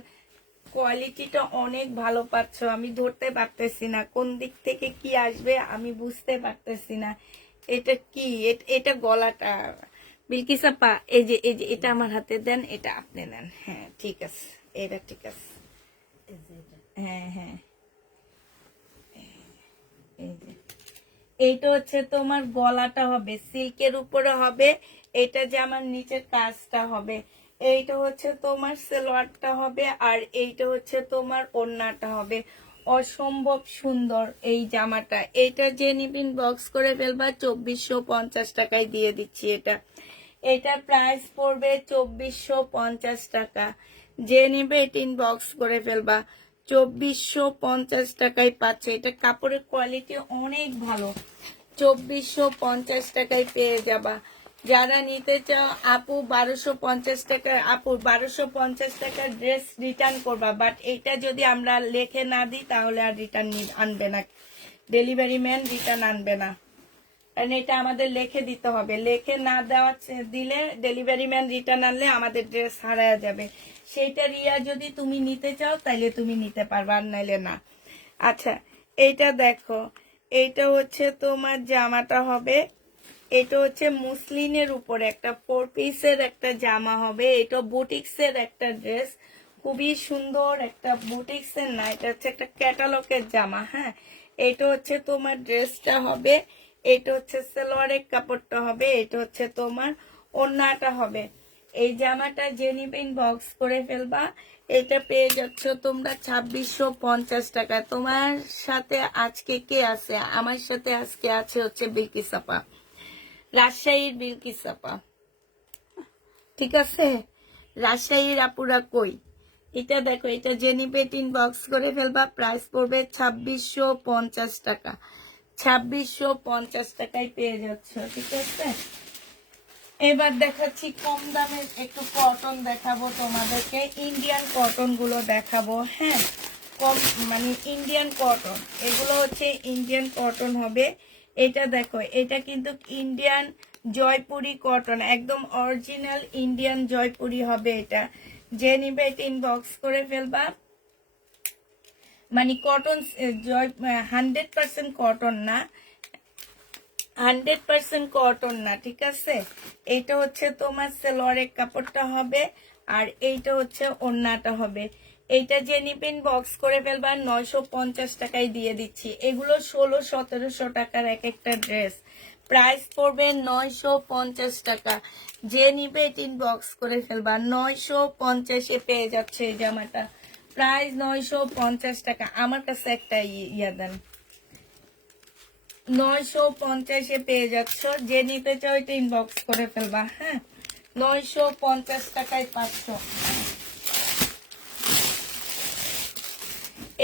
কোয়ালিটিটা অনেক ভালো পাচ্ছ। আমি ধরতে পারতেছি না কোন দিক থেকে কি আসবে, আমি বুঝতে পারতেছি না এটা কি। এটা গলাটা বিলকিস আপা, এই যে এটা আমার হাতে দেন, এটা আপনি নেন। হ্যাঁ ঠিক আছে, এটা ঠিক আছে। হ্যাঁ হ্যাঁ, এই যে এইটা হচ্ছে তোমার গলাটা হবে, সিল্কের উপরে হবে। এটা যে আমার নিচের কাজটা হবে। এইটা হচ্ছে তোমার সালোয়ারটা হবে, আর এইটা হচ্ছে তোমার ওড়নাটা হবে। অসম্ভব সুন্দর এই জামাটা। এইটা যে নিবিন বক্স করে ফেলবা, 2450 টাকায় দিয়ে দিচ্ছি এটা। এটার প্রাইস পড়বে 2450 টাকা। যে নিবে এটা ইনবক্স করে ফেলবা, 2450 টাকায় পাচ্ছে। এটা কাপড়ের কোয়ালিটি অনেক ভালো, 2450 টাকায় পেয়ে যাবা। যারা নিতে চাও আপু 1250 টাকা, আপু 1250 টাকার ড্রেস রিটার্ন করবা, বাট এটা যদি আমরা লেখে না দিই তাহলে আর রিটার্ন আনবে না, ডেলিভারি ম্যান রিটার্ন আনবে না। কারণ এটা আমাদের লিখে দিতে হবে, লিখে না দেওয়া দিলে ডেলিভারি ম্যান রিটার্ন আনলে আমাদের ড্রেস হারায় যাবে। সেইটা রিয়া যদি তুমি নিতে চাও তাইলে তুমি নিতে পারবা, আর নাইলে না। আচ্ছা এইটা দেখো, এইটা হচ্ছে তোমার জামাটা হবে, এটা হচ্ছে মুসলিনের উপরে একটা 4 পিসের একটা জামা হবে। এটা বুটিক্সের একটা ড্রেস, খুবই সুন্দর একটা বুটিক্সের না, এটা হচ্ছে একটা ক্যাটালগের জামা। হ্যাঁ, এটা হচ্ছে তোমার ড্রেসটা হবে, এটা হচ্ছে সালোয়ারের কাপড়টা হবে, এটা হচ্ছে তোমার ওড়নাটা হবে। এই জামাটা যে নিবেন বক্স করে ফেলবা। এটা পেয়ে যাচ্ছ তোমরা 2650 টাকা। তোমার সাথে আজকে কে আছে? আমার সাথে আজকে আছে হচ্ছে বিলকিস আপা, রাজশাহীর বিলকিস আপা। ঠিক আছে, রাজশাহীর আপুরা কই? এটা দেখো, এটা যে নিবে বক্স করে ফেলবা, প্রাইস পড়বে 2650 টাকা। 2650 টাকায় পেয়ে যাচ্ছ। ঠিক আছে, এবার দেখাচ্ছি কম দামের একটু কটন দেখাবো তোমাদেরকে, ইন্ডিয়ান কটন গুলো দেখাবো। হ্যাঁ, কম মানে ইন্ডিয়ান কটন, এগুলো হচ্ছে ইন্ডিয়ান কটন হবে। এটা দেখো, এটা কিন্তু ইন্ডিয়ান জয়পুরি কটন, একদম অরিজিনাল ইন্ডিয়ান জয়পুরি হবে। এটা যে নিবে এটা ইনবক্স করে ফেলবা। মানে কটন 100% কটন না, 100% কটন না। ঠিক আছে, এটা হচ্ছে তোমার সালোয়ারের কাপড়টা হবে, আর এইটা হচ্ছে ওড়নাটা হবে। এইটা যে নিবেন বক্স করে ফেলবা, 950 টাকায় দিয়ে দিচ্ছি। এগুলো 1600-1700 টাকার এক একটা ড্রেস, প্রাইস পড়বে 950 টাকা। যে নিবে বক্স করে ফেলবা, 950-এ পেয়ে যাচ্ছে এই জামাটা, প্রাইস 950 টাকা। আমার কাছে একটা ইয়া দেন, 950-এ পেয়ে যাচ্ছ। যে নিতে চাও এটা ইনবক্স করে ফেলবা। হ্যাঁ, 950 টাকায় পাচ্ছ।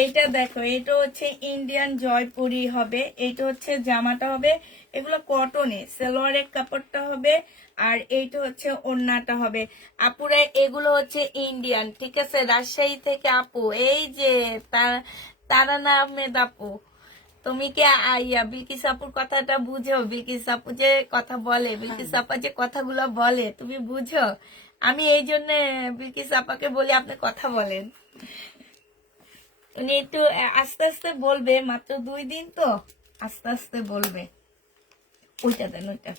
এইটা দেখো, এটা হচ্ছে ইন্ডিয়ান জয়পুরি হবে, এটা হচ্ছে জামাটা হবে। এগুলো কটনে, সালোয়ারের কাপড়টা হবে, আর এইটা হচ্ছে ওড়নাটা হবে। আপুরা এগুলো হচ্ছে ইন্ডিয়ান। ঠিক আছে, রাজশাহী থেকে আপু, এই যে তারানা আহমেদ আপু, তুমি কি আইয়া বিলকিস আপুর কথাটা বুঝো? বিলকিস আপু যে কথা বলে, বিলকিস আপা যে কথাগুলো বলে তুমি বুঝো? আমি এই জন্য বিলকিস আপাকে বলি আপনি কথা বলেন। উনি একটু আস্তে আস্তে বলবে, মাত্র 2 দিন তো, আস্তে আস্তে বলবে। ওইটা দেন, ওইটা,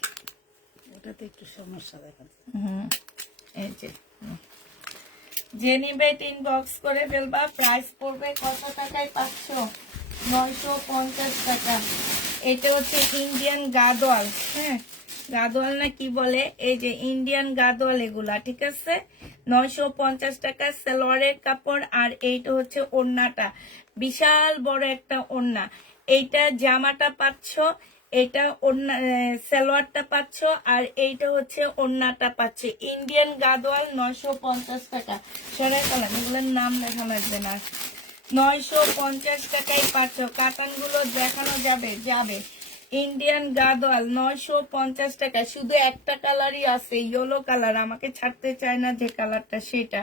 ওটাতে একটু সমস্যা দেখা যায়। এই যে নিবে বক্স করে ফেলবা। প্রাইস পড়বে কত টাকায় পাচ্ছ? 950 টাকা। এটা হচ্ছে ইন্ডিয়ান গাদোয়াল। হ্যাঁ, গাদোয়াল না কি বলে, এই যে ইন্ডিয়ান গাদোয়াল এগুলা। ঠিক আছে, 950 টাকা সালোয়ারের কাপড়, আর এইটা হচ্ছে ওড়নাটা, বিশাল বড় একটা ওড়না। এইটা জামাটা পাচ্ছ, এটা ওড়না সালোয়ারটা পাচ্ছ, আর এইটা হচ্ছে ওড়নাটা পাচ্ছে। ইন্ডিয়ান গাদোয়াল 950 টাকা। সরাই কালাম, এগুলোর নাম লেখা লাগবে না। 950 টাকায় পাচ্ছ। কাতানগুলো দেখানো যাবে যাবে। ইন্ডিয়ান গাদোয়াল 950 টাকা। শুধু একটা কালারই আছে, ইয়েলো কালার, আমাকে ছাড়তে চায় না যে কালারটা সেটা।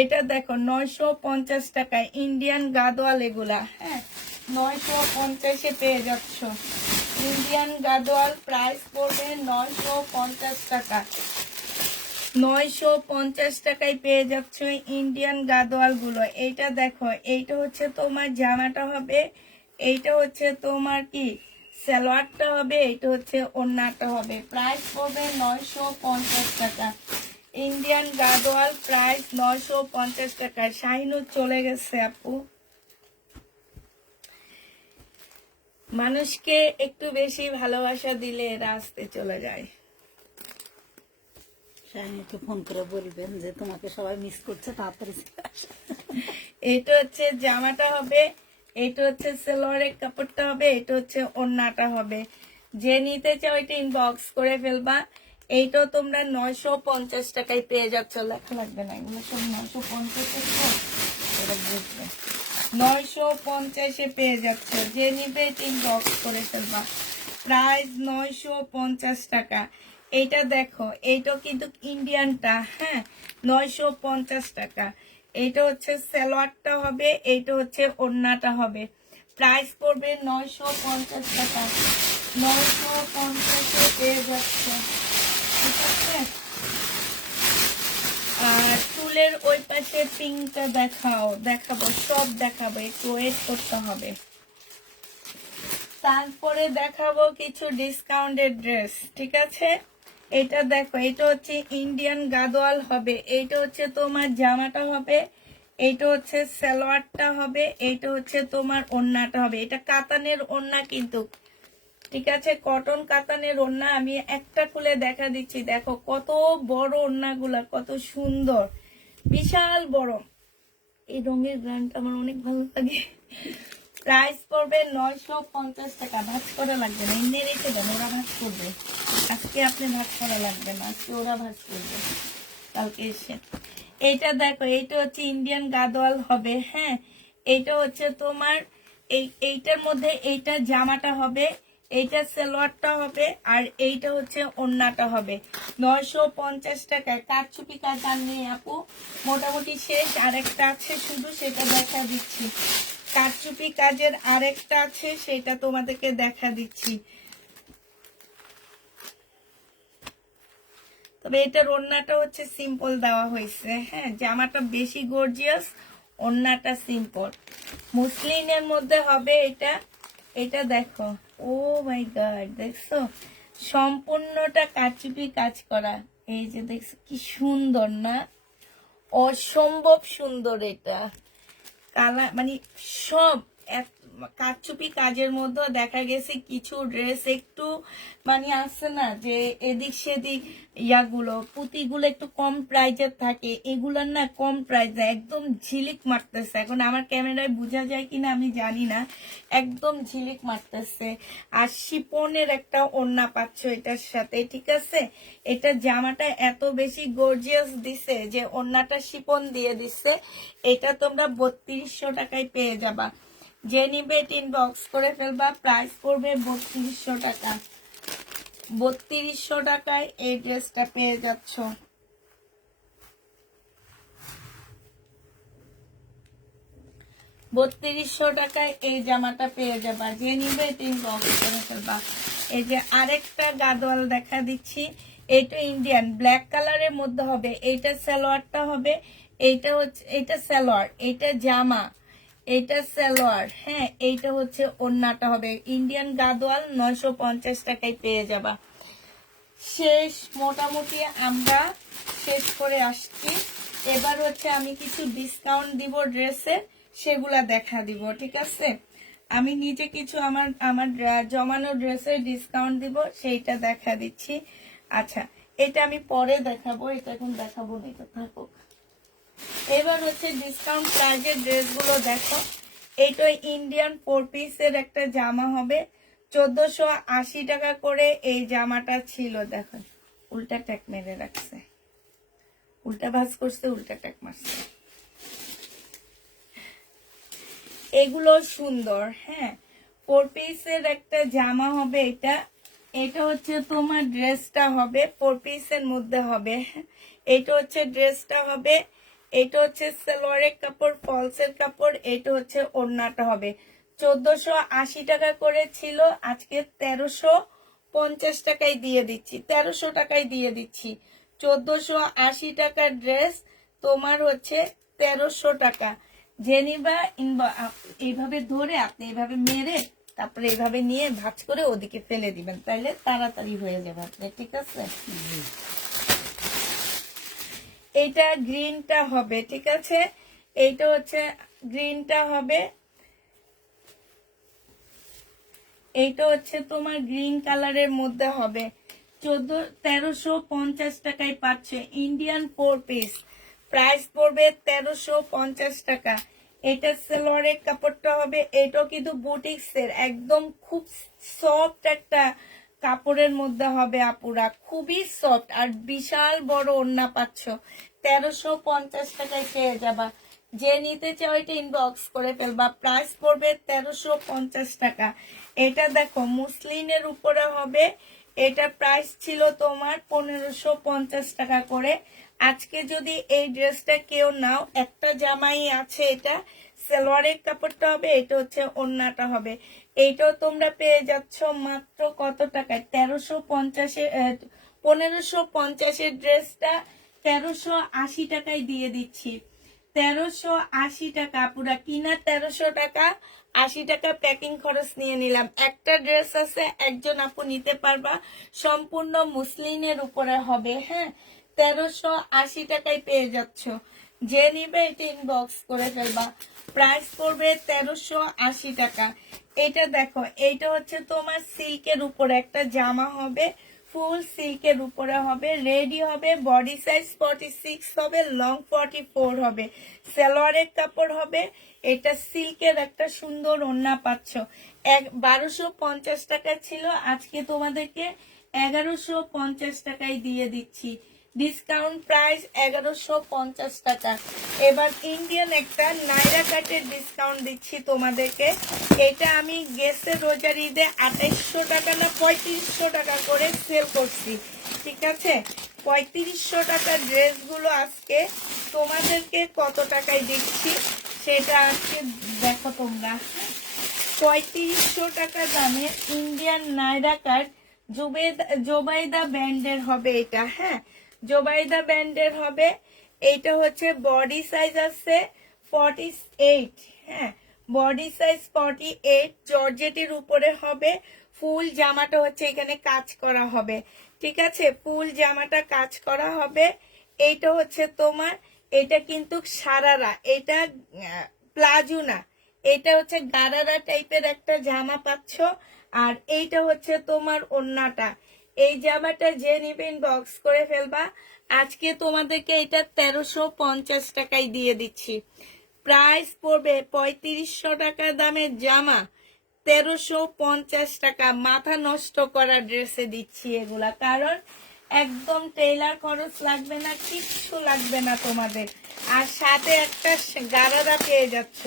এটা দেখো 950 টাকায় ইন্ডিয়ান গাদোয়াল এগুলা। হ্যাঁ, 950-এ পেয়ে যাচ্ছ ইন্ডিয়ান গাদোয়াল। প্রাইস পড়বে 950 টাকা। 950 টাকায় পেয়ে যাচ্ছ ইন্ডিয়ান গাদোয়াল গুলো। এইটা দেখো, এইটা হচ্ছে তোমার জামাটা হবে, এইটা হচ্ছে তোমার কি সালোয়ারটা হবে, এইটা হচ্ছে ওড়নাটা হবে। প্রাইস পড়বে 950 টাকা। ইন্ডিয়ান গাদোয়াল, প্রাইস 950 টাকা। শাহিনুর চলে গেছে আপু। মানুষকে একটু বেশি ভালোবাসা দিলে এরা আসতে চলে যায়। একটু ফোন করে বলবেন যে তোমাকে সবাই মিস করছে, তাড়াতাড়ি এটা হচ্ছে জামাটা হবে, এটা হচ্ছে সালোয়ারের কাপড়টা হবে, এটা হচ্ছে ওড়নাটা হবে। যে নিতে চাও এটা ইনবক্স করে ফেলবা। এইটাও তোমরা 950 টাকায় পেয়ে যাচ্ছ। লেখা লাগবে না, এগুলো সব 950 এটা বুঝবে। 950-এ পেয়ে যাচ্ছ। যে নিবে এটা ইনবক্স করে ফেলবা। প্রাইস 950 টাকা। এইটা দেখো, এইটাও কিন্তু ইন্ডিয়ানটা। হ্যাঁ, 950 টাকা। এইটা হচ্ছে সালোয়ারটা হবে, এইটা হচ্ছে ওড়নাটা হবে। প্রাইস পড়বে 950 টাকা। 950 পেয়ে যাচ্ছে, ঠিক আছে। আর চুলের ওই পাশে পিঙ্কটা দেখাবো, সব দেখাবো, একটু ওয়েট করতে হবে। তারপরে দেখাবো কিছু ডিসকাউন্টেড ড্রেস, ঠিক আছে। এটা দেখো, এটা হচ্ছে ইন্ডিয়ান গাদোয়াল হবে, এইটা হচ্ছে তোমার জামাটা হবে, এইটা হচ্ছে সালোয়ারটা হবে, এইটা হচ্ছে তোমার ওড়নাটা হবে। এটা কাতানের ওড়না কিন্তু, ঠিক আছে, কটন কাতানের ওড়না। আমি একটা খুলে দেখা দিচ্ছি, দেখো কত বড় ওড়নাগুলা, কত সুন্দর, বিশাল বড়। এই রঙের ব্র্যান্ডটা আমার অনেক ভালো লাগে। প্রাইস পড়বে 950 টাকা। ভাজ করা লাগবে না, এমনি রেখে দেন, ওরা ভাজ করবে। আজকে আপনি ভাজ করা লাগবে না, আজকে ওরা ভাজ করবে কালকে এসে। এইটা দেখো, এইটা হচ্ছে ইন্ডিয়ান গাদোয়াল হবে, হ্যাঁ। এইটা হচ্ছে তোমার এইটার মধ্যে এইটা জামাটা হবে, এইটা সালোয়ারটা হবে, আর এইটা হচ্ছে ওড়নাটা হবে। 950 টাকায় কারচুপি কাজ আর নেই আপু, মোটামুটি শেষ। আরেকটা আছে শুধু, সেটা দেখা দিচ্ছি। কারচুপি কাজের আরেকটা আছে, সেটা তোমাদেরকে দেখা দিচ্ছি। তবে এটার ওড়নাটা হচ্ছে সিম্পল দেওয়া হয়েছে, হ্যাঁ। জামাটা বেশি গর্জিয়াস, ওড়নাটা সিম্পল। মুসলিনের মধ্যে হবে এটা। এটা দেখো, ও মাই গড, দেখছো সম্পূর্ণটা কারচুপি কাজ করা। এই যে দেখছো কি সুন্দর না, অসম্ভব সুন্দর। এটা কালার মানে সব কারচুপি কাজের মধ্যে দেখা গেছে কিছু ড্রেস একটু মানে আছে না যে এদিক সেদিক ইয়াগুলো পুঁতিগুলো একটু কম প্রাইজের থাকে, এগুলার না কম প্রাইজে একদম ঝিলিক মারতেছে। এখন আমার ক্যামেরায় বোঝা যায় কিনা আমি জানি না, একদম ঝিলিক মারতেছে। আর শিপনের একটা ওড়না পাচ্ছ এটার সাথে, ঠিক আছে। এটা জামাটা এত বেশি গর্জিয়াস দিছে যে ওড়নাটা শিপন দিয়ে দিচ্ছে। এটা তোমরা 3200 টাকায় পেয়ে যাবা। যে নিবে ইনবক্স করে ফেলবা। প্রাইস পড়বে 3200 টাকা। 3200 টাকায় এই ড্রেসটা পেয়ে যাচ্ছ। 3200 টাকায় এই জামাটা পেয়ে যাবা। যে নিবে ইনবক্স করে ফেলবা। এই যে আরেকটা গাদোয়াল দেখা দিচ্ছি, এটা ইন্ডিয়ান ব্ল্যাক কালারের মধ্যে হবে। এইটা সালোয়ারটা হবে, এইটা হচ্ছে এটা সালোয়ার, এইটা জামা, এটা সালোয়ার, হ্যাঁ। এইটা হচ্ছে ওড়নাটা হবে। ইন্ডিয়ান গাদোয়াল 950 টাকায় পেয়ে যাবা। শেষ, মোটামুটি আমরা শেষ করে আসছি। এবার হচ্ছে আমি কিছু ডিসকাউন্ট দিব ড্রেসে, সেগুলা দেখা দিব, ঠিক আছে। আমি নিজে কিছু আমার আমার জমানো ড্রেসের ডিসকাউন্ট দিব, সেইটা দেখা দিচ্ছি। আচ্ছা, এটা আমি পরে দেখাবো, এটা এখন দেখাবো না, এটা থাকুক। এবার হচ্ছে ডিসকাউন্ট প্রাইজের ড্রেসগুলো দেখো। এইটা ইন্ডিয়ান 4 পিসের একটা জামা হবে, 1480 টাকা করে এই জামাটা ছিল। দেখো উল্টা ট্যাক মেরে রাখছে, উল্টা ভাঁজ করছে, উল্টা ট্যাক মারছে। এগুলো সুন্দর, হ্যাঁ। 4 পিসের একটা জামা হবে এটা। এটা হচ্ছে তোমার ড্রেসটা হবে, 4 পিসের মধ্যে হবে। এটা হচ্ছে ড্রেসটা হবে, এটা হচ্ছে সালোয়ারের কাপড়, ফলসের কাপড়, এটা হচ্ছে ওড়নাটা হবে। 1480 টাকা করে ছিল, আজকে 1350 টাকায় দিয়ে দিচ্ছি, 1300 টাকায় দিয়ে দিচ্ছি। 1480 টাকার ড্রেস তোমার হচ্ছে 1300 টাকা। জেনিবা এইভাবে ধরে আপনি এইভাবে মেরে তারপরে এইভাবে নিয়ে ভাঁজ করে ওদিকে ফেলে দিবেন, তাইলে তাড়াতাড়ি হয়ে যাবে আপনি, ঠিক আছে। এইটা গ্রিনটা হবে, ঠিক আছে। এইটা হচ্ছে গ্রিনটা হবে, এইটা হচ্ছে তোমার গ্রিন কালারের মধ্যে হবে। 1350 টাকায় পাচ্ছে ইন্ডিয়ান 4 পিস। প্রাইস পড়বে 1350 টাকা। এটা সালোয়ারের কাপড়টা হবে, এটাও কিন্তু বুটিক্সের একদম খুব সফট একটা কাপড়ের মধ্যে হবে আপুরা, খুবই সফট আর বিশাল বড় ওড়না পাচ্ছ। 1350 টাকায় পেয়ে যাবা। যে নিতে চাও এটা ইনবক্স করে ফেলবা। প্রাইস পড়বে 1350 টাকা। এটা দেখো মুসলিনের উপরে হবে, এটা প্রাইস ছিল তোমার 1550 টাকা করে। আজকে যদি এই ড্রেসটা কেউ নাও, একটা জামাই আছে, এটা সালোয়ারের কাপড়টা হবে, এটা হচ্ছে ওড়নাটা হবে। এইটাও তোমরা পেয়ে যাচ্ছ মাত্র কত টাকায়, 1350-এ 1550-এর ড্রেসটা 1380 টাকায় দিয়ে দিচ্ছি। 1380 টাকা পুরা কিনা, 1300 টাকা, 80 টাকা প্যাকিং খরচ নিয়ে নিলাম। একটা ড্রেস আছে, একজন আপু নিতে পারবা, সম্পূর্ণ মুসলিনের উপরে হবে। হ্যাঁ, 1380 টাকায় পেয়ে যাচ্ছ। যে নিবে এটা ইনবক্স করে ফেলবা। প্রাইস পড়বে 1380 টাকা। এটা দেখো, এইটা হচ্ছে তোমার সিল্কের উপরে একটা জামা হবে, ফুল সিল্কের উপরে হবে, রেডি হবে, বডি সাইজ 46 হবে, লং 44 হবে, সালোয়ারের কাপড় হবে। এটা সিল্কের একটা সুন্দর ওড়না পাচ্ছ। 1250 টাকা ছিল, আজকে তোমাদেরকে 1150 টাকায় দিয়ে দিচ্ছি। ডিসকাউন্ট প্রাইস 1150 টাকা। এবার ইন্ডিয়ান একটা নাইরা কাটের ডিসকাউন্ট দিচ্ছি তোমাদেরকে। এটা আমি গেছে রোজার ঈদে 2800 টাকা না 3500 টাকা করে সেল করছি, ঠিক আছে? 3500 টাকার ড্রেসগুলো আজকে তোমাদেরকে কত টাকায় দিচ্ছি সেটা আজকে দেখো তোমরা। 3500 টাকা দামে ইন্ডিয়ান নাইরা কাট জোবাইদা ব্র্যান্ডের হবে এটা। হ্যাঁ, জোবাইদা ব্র্যান্ডের হবে। এইটা হচ্ছে বডি সাইজ আছে 48। হ্যাঁ, বডি সাইজ 48, জর্জেটের উপরে হবে। ফুল জামাটা হচ্ছে এখানে কাজ করা হবে, ঠিক আছে? ফুল জামাটা কাজ করা হবে। এইটা হচ্ছে তোমার, এটা কিন্তু সারারা, এটা প্লাজো না, এটা হচ্ছে গারারা টাইপের একটা জামা পাচ্ছ। আর এইটা হচ্ছে তোমার ওড়নাটা। এই জামাটা যে নিবেন বক্স করে ফেলবা। আজকে তোমাদেরকে এটা 1350 টাকায় দিয়ে দিচ্ছি। প্রাইস পড়বে 3500 টাকা দামের জামা 1350 টাকা। মাথা নষ্ট করা ড্রেসে দিচ্ছি এগুলা, কারণ একদম টেইলার খরচ লাগবে না, কিচ্ছু লাগবে না তোমাদের। আর সাথে একটা গারারা পেয়ে যাচ্ছ।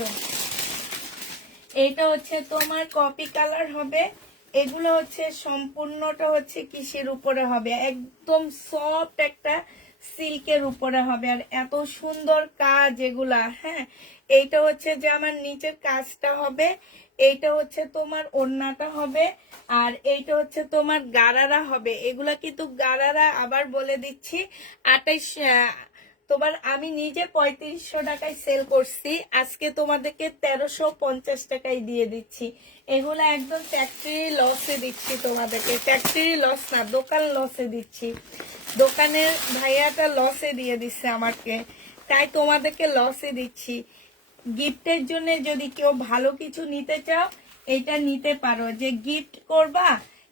এটা হচ্ছে তোমার কপি কালার হবে। এগুলো হচ্ছে সম্পূর্ণটা হচ্ছে কিসের উপরে হবে, একদম সফট একটা সিল্কের উপরে হবে। আর এত সুন্দর কাজ এগুলা। হ্যাঁ, এইটা হচ্ছে যে আমার নিচের কাজটা হবে, এইটা হচ্ছে তোমার ওড়নাটা হবে, আর এইটা হচ্ছে তোমার গারারা হবে। এগুলা কিন্তু গারারা, আবার বলে দিচ্ছি, 28 তোমার আমি নিজে 3500 টাকায় সেল করছি, আজকে তোমাদেরকে 1350 টাকায় দিয়ে দিচ্ছি। এগুলো একদম ফ্যাক্টরি লসে দিচ্ছি তোমাদেরকে। ফ্যাক্টরি লস না, দোকান লসে দিচ্ছি। দোকানের ভাইয়াটা লসে দিয়ে দিচ্ছে আমাকে, তাই তোমাদেরকে লসে দিচ্ছি। গিফটের জন্য যদি কেউ ভালো কিছু নিতে চাও, এটা নিতে পারো, যে গিফট করবা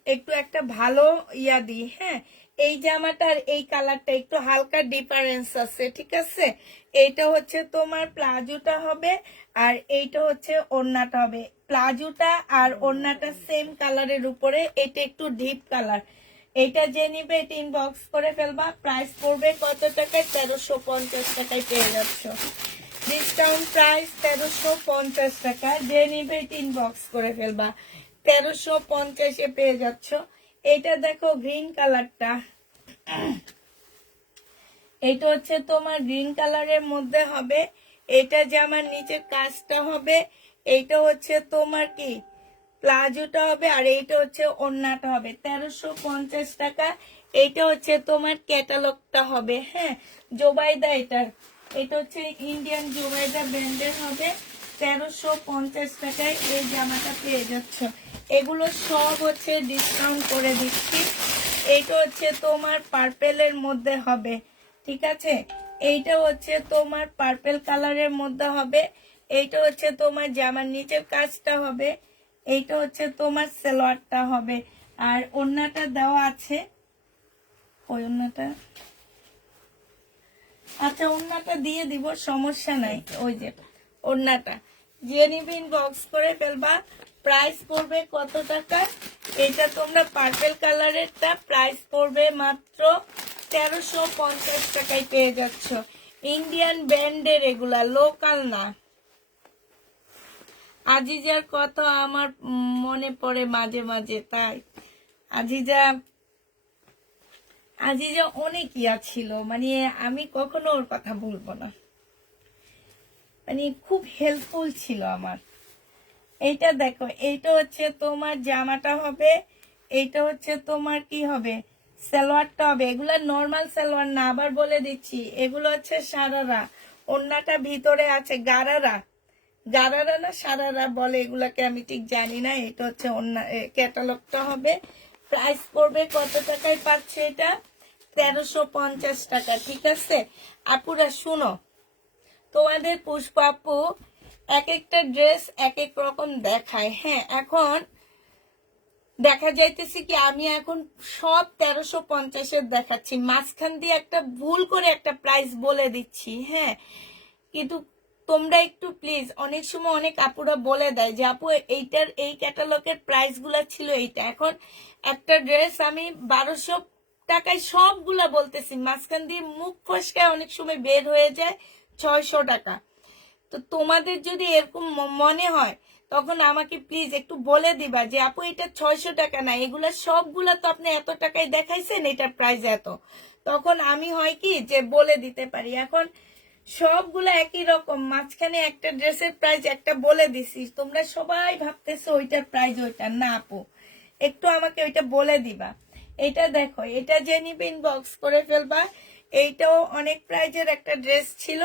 একটু একটা ভালো ইয়া দিই। হ্যাঁ, এই জামাটার এই কালারটা একটু হালকা ডিফারেন্স আছে, ঠিক আছে? এইটা হচ্ছে তোমার প্লাজোটা হবে, আর এইটা হচ্ছে ওড়নাটা হবে। প্লাজোটা আর ওড়নাটা সেম কালারের উপরে, এটা একটু ডিপ কালার। এটা যে নিবে এটা ইনবক্স করে ফেলবা। প্রাইস পড়বে কত টাকায়? 1350 টাকায় পেয়ে যাচ্ছ। ডিসকাউন্ট প্রাইস 1350 টাকা। যে নিবে এটা ইনবক্স করে ফেলবা। 1350-এ পেয়ে যাচ্ছ। এটা দেখো গ্রিন কালারটা, এটা হচ্ছে তোমার গ্রিন কালারের মধ্যে হবে। এটা যে আমার নিচের কাজটা হবে, এইটা হচ্ছে তোমার কি প্লাজোটা হবে, আর এইটা হচ্ছে ওড়নাটা হবে। 1350 টাকা। এইটা হচ্ছে তোমার ক্যাটালগটা হবে। হ্যাঁ, জোবাইদা, এটা হচ্ছে ইন্ডিয়ান জোবাইদা ব্র্যান্ডের হবে। 1350 টাকায় এই জামাটা পেয়ে যাচ্ছ। এগুলো সব হচ্ছে ডিসকাউন্ট করে দিচ্ছি। এইটা হচ্ছে তোমার পার্পেলের মধ্যে হবে, ঠিক আছে? এইটা হচ্ছে তোমার পার্পেল কালারের মধ্যে হবে। এইটা হচ্ছে তোমার জামার নিচের কাজটা হবে। এইটা হচ্ছে তোমার সালোয়ারটা হবে। আর ওড়নাটা দেওয়া আছে, ওই ওড়নাটা, আচ্ছা ওড়নাটা দিয়ে দিব, সমস্যা নাই। ওই যে ওড়নাটা যে নিবে ইনবক্স করে ফেলবা। প্রাইস পড়বে কত টাকা? এটা তোমরা পার্পেল কালারেরটা প্রাইস পড়বে মাত্র 1350 টাকায় পেয়ে যাচ্ছ। ইন্ডিয়ান ব্র্যান্ডের, এগুলা লোকাল না। আজিজার কথা আমার মনে পড়ে মাঝে মাঝে, তাই আজিজা অনেক ইয়া ছিল, মানে আমি কখনো ওর কথা ভুলবো না, মানে খুব হেল্পফুল ছিল আমার। এইটা দেখো, এইটা হচ্ছে তোমার জামাটা হবে, এইটা হচ্ছে তোমার কি হবে, সালোয়ারটা হবে। এগুলা নর্মাল সালোয়ার না, আবার বলে দিচ্ছি, এগুলো হচ্ছে সারারা। ওন্নাটা ভিতরে আছে গারারা, গারারা না সারারা বলে এগুলাকে, আমি ঠিক জানি না। এটা হচ্ছে অন্য ক্যাটালগটা হবে। প্রাইস পড়বে কত টাকায় পাচ্ছে এটা? 1350 টাকা। ঠিক আছে আপুরা, শুনো, তোমাদের পুষ্প আপু এক একটা ড্রেস এক এক রকম দেখায়। হ্যাঁ, এখন দেখা যাইতেছে কি আমি এখন সব 1350-এর দেখাচ্ছি, মাঝখান দিয়ে একটা ভুল করে একটা প্রাইস বলে দিচ্ছি। হ্যাঁ, কিন্তু তোমরা একটু প্লিজ, অনেক সময় অনেক আপুরা বলে দেয় যে আপু এইটার এই ক্যাটালগের প্রাইস গুলা ছিল এইটা। এখন একটা ড্রেস আমি 1200 টাকায় সবগুলা বলতেছি, মাঝখান দিয়ে মুখ ফসকায় অনেক সময় বের হয়ে যায় 600 টাকা। তো তোমাদের যদি এরকম মনে হয় তখন আমাকে প্লিজ একটু বলে দিবা যে আপু এটা 600 টাকা না, এগুলা সবগুলা তো আপনি এত টাকায় দেখাইছেন, এটার প্রাইস এত। তখন আমি হয় কি যে বলে দিতে পারি। এখন সবগুলা একই রকম, মাঝখানে একটা ড্রেসের প্রাইস একটা বলে দিছি, তোমরা সবাই ভাবতেছো ওইটার প্রাইস ওইটা না। আপু একটু আমাকে ওইটা বলে দিবা। এটা দেখো, এটা যে নিবে ইনবক্স করে ফেলবা। এইটাও অনেক প্রাইজের একটা ড্রেস ছিল,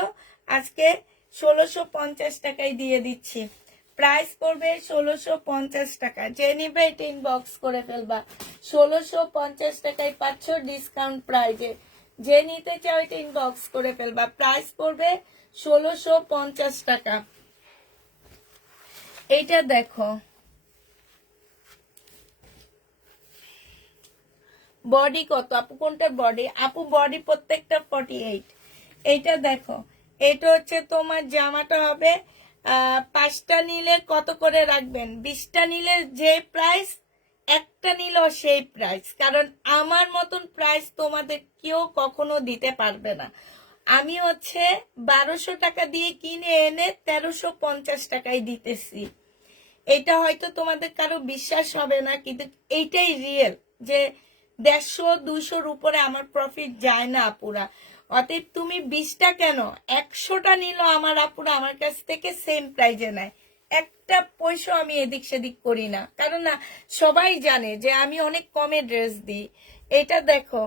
আজকে 1650 টাকায় দিয়ে দিচ্ছি। প্রাইস পড়বে 1650 টাকা। যে নিবে এটা ইনবক্স করে ফেলবা। 1650 টাকায় পাচ্ছ ডিসকাউন্ট প্রাইজে। যে নিতে চাও এটা ইনবক্স করে ফেলবা। প্রাইস পড়বে 1650 টাকা। এইটা দেখো, বডি কত আপু, কোনটার বডি আপু? বডি প্রত্যেকটা 48। এইটা দেখো, এটা হচ্ছে তোমার জামাটা হবে 5টা নিলে কত করে রাখবেন? 20টা নিলে যে প্রাইস, একটা নিলেও সেই প্রাইস। কারণ আমার মতন প্রাইস তোমাদের কেউ কখনো দিতে পারবে না। আমি হচ্ছে 1200 টাকা দিয়ে কিনে এনে 1350 টাকায় দিতেছি। এটা হয়তো তোমাদের কারো বিশ্বাস হবে না, কিন্তু এইটাই রিয়েল যে 150-200-র উপরে আমার প্রফিট যায় না আপুরা। অতএব তুমি 20টা কেন 100টা নিল আমার আপুরা আমার কাছ থেকে সেম প্রাইজে নেয়। একটা পয়সা আমি এদিক সেদিক করি না, কারণ না সবাই জানে যে আমি অনেক কমে ড্রেস দিই। এটা দেখো,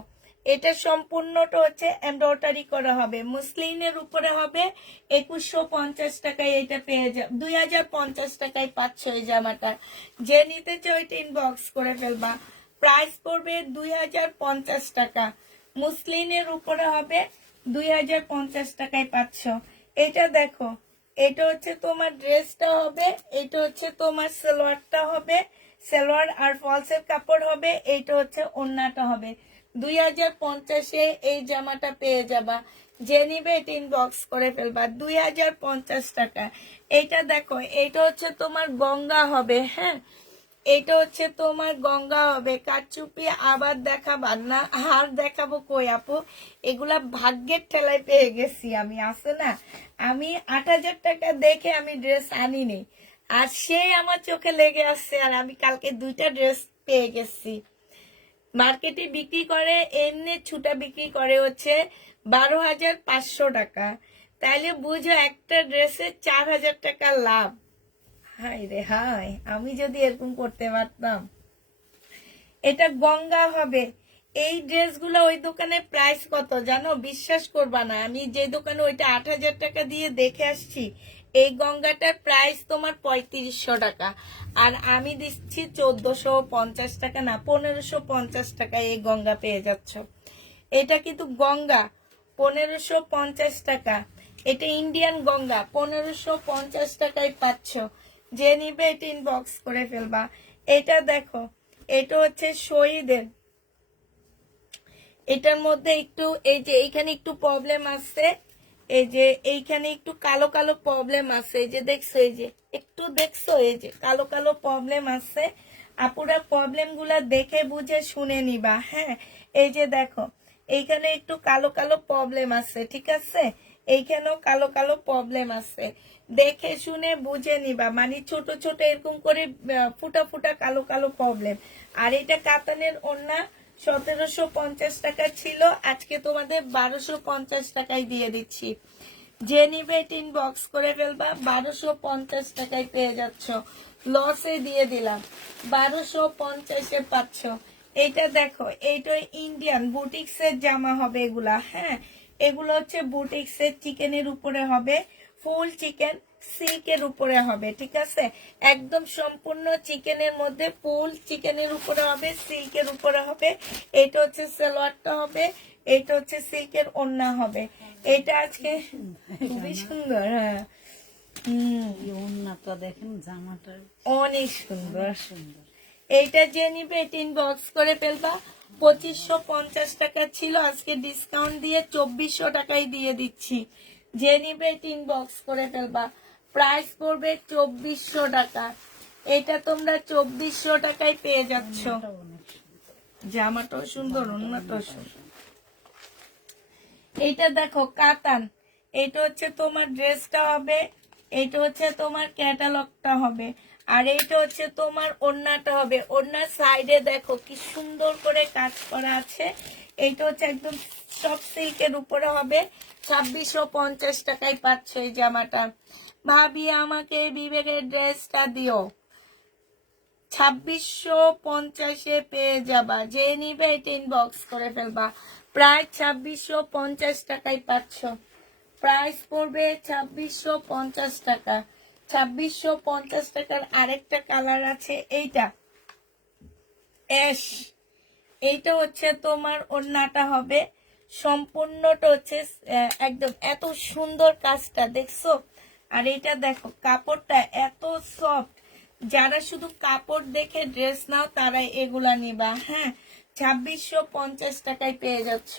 এটা সম্পূর্ণটা হচ্ছে এমব্রয়ডারি করা হবে, মুসলিনের উপরে হবে। 2150 টাকায় এটা পেয়ে যাবে, 2050 টাকায় পাচ্ছ এই জামাটা। যে নিতে চাও এটা ইনবক্স করে ফেলবা। প্রাইস পড়বে 2050 টাকা। মুসলিনের উপরে হবে, 2050 টাকায় পাচ্ছ। এটা দেখো, এটা হচ্ছে তোমার ড্রেসটা হবে, এটা হচ্ছে তোমার সালোয়ারটা হবে, সালোয়ার আর ফলসের কাপড় হবে। এইটা হচ্ছে ওড়নাটা হবে। 2050-এ এই জামাটা পেয়ে যাবা। যে নিবে এটা ইনবক্স করে ফেলবা। 2050 টাকা। এইটা দেখো, এইটা হচ্ছে তোমার গঙ্গা হবে। হ্যাঁ, এটা হচ্ছে তোমার গঙ্গা হবে। কারচুপি আবার দেখাবার না, আর দেখাবো কই আপু? এগুলা ভাগ্যের ঠেলায় পেয়ে গেছি আমি, আছে না? আমি 8000 টাকা দেখে আমি ড্রেস আনিনি, আর সেই আমার চোখে লেগে আসছে, আর আমি কালকে 2টা ড্রেস পেয়ে গেছি। মার্কেটে বিক্রি করে এমনি ছুটা বিক্রি করে হচ্ছে 12,500 টাকা। তাইলে বুঝো একটা ড্রেসে 4000 টাকা লাভ। হাই রে হাই, আমি যদি এরকম করতে পারতাম। এটা গঙ্গা হবে। এই ড্রেসগুলো ওই দোকানে প্রাইস কত জানো? বিশ্বাস করবা না, আমি যে দোকানে ওইটা 8000 টাকা দিয়ে দেখে আসছি, এই গঙ্গাটার প্রাইস তোমার 3500 টাকা, আর আমি দিচ্ছি 1450 টাকা, না 1550 টাকায় এই গঙ্গা পেয়ে যাচ্ছ। এটা কিন্তু গঙ্গা 1550 টাকা। এটা ইন্ডিয়ান গঙ্গা 1550 টাকায় পাচ্ছ। যে নিবে এটা ইনবক্স করে ফেলবা। এটা দেখো, এটা হচ্ছে শহীদের। এটার মধ্যে একটু এই যে এইখানে একটু প্রবলেম আছে, এই যে এইখানে একটু কালো কালো প্রবলেম আছে, এই যে দেখছো, এই যে একটু দেখছো, এই যে কালো কালো প্রবলেম আছে। আপুরা প্রবলেম গুলা দেখে বুঝে শুনে নিবা। হ্যাঁ, এই যে দেখো, এইখানে একটু কালো কালো প্রবলেম আছে, ঠিক আছে? এইখানেও কালো কালো প্রবলেম আছে, দেখে শুনে বুঝে নিবা। মানে ছোট ছোট এরকম করে ফুটা ফুটা কালো কালো প্রবলেম। আর এটা কাতানের ওড়না 1750 টাকা ছিল, আজকে তোমাদের 1250 টাকায় দিয়ে দিচ্ছি। যে নিবে এটা ইনবক্স করে ফেলবা। 1250 টাকায় পেয়ে যাচ্ছ। লসে দিয়ে দিলাম, 1250-এ পাচ্ছ। এইটা দেখো, এইটা ইন্ডিয়ান বুটিক্সের জামা হবে এগুলা। হ্যাঁ, এগুলো হচ্ছে বুটিক্সের, চিকেনের উপরে হবে, ফুল চিকেন, সিল্কের উপরে হবে, ঠিক আছে। একদম সম্পূর্ণ চিকেনের মধ্যে, ফুল চিকেনের উপরে হবে, সিল্কের উপরে হবে। এটা হচ্ছে সালোয়ারটা হবে, এটা হচ্ছে সিল্কের ওড়না হবে। এটা আজকে খুবই সুন্দর। হ্যাঁ, এই ওড়নাটা দেখেন, জামাটা অনেক সুন্দর। সুন্দর। এইটা যে নিবে এটা ইনবক্স করে ফেলবা। 2550 টাকা ছিল, আজকে ডিসকাউন্ট দিয়ে 2400 টাকায় দিয়ে দিচ্ছি। যে নিবে এটা ইনবক্স করে ফেলবা। প্রাইস পড়বে 2400 টাকা। এটা তোমরা 2400 টাকায় পেয়ে যাচ্ছ। ওড়নাটা অনেক সুন্দর। জামাটাও সুন্দর, ওড়নাটাও সুন্দর। এইটা দেখো কাতান, এটা হচ্ছে তোমার ড্রেসটা হবে, এটা হচ্ছে তোমার ক্যাটালগটা হবে, আর এইটা হচ্ছে তোমার ওড়নাটা হবে। ওড়নার সাইডে দেখো কি সুন্দর করে কাজ করা আছে। এইটা হচ্ছে একদম সব সিল্কের উপরে হবে। 2650 টাকায় পাচ্ছ এই জামাটা। ভাবি আমাকে বিবেকের ড্রেসটা দিও, 2650-এ পেয়ে যাবা। যে নিবে এটা ইনবক্স করে ফেলবা। প্রায় 2650 টাকায় পাচ্ছ। প্রাইস পড়বে 2650 টাকা। 2650 টাকার আরেকটা কালার আছে, এইটা অ্যাশ। এইটা হচ্ছে তোমার ওড়নাটা হবে, সম্পূর্ণটা হচ্ছে একদম এত সুন্দর কাজটা দেখছো। আর এটা দেখো কাপড়টা এত সফট, যারা শুধু কাপড় দেখে ড্রেস নাও তারাই এগুলা নিবা। হ্যাঁ, 2650 টাকায় পেয়ে যাচ্ছ।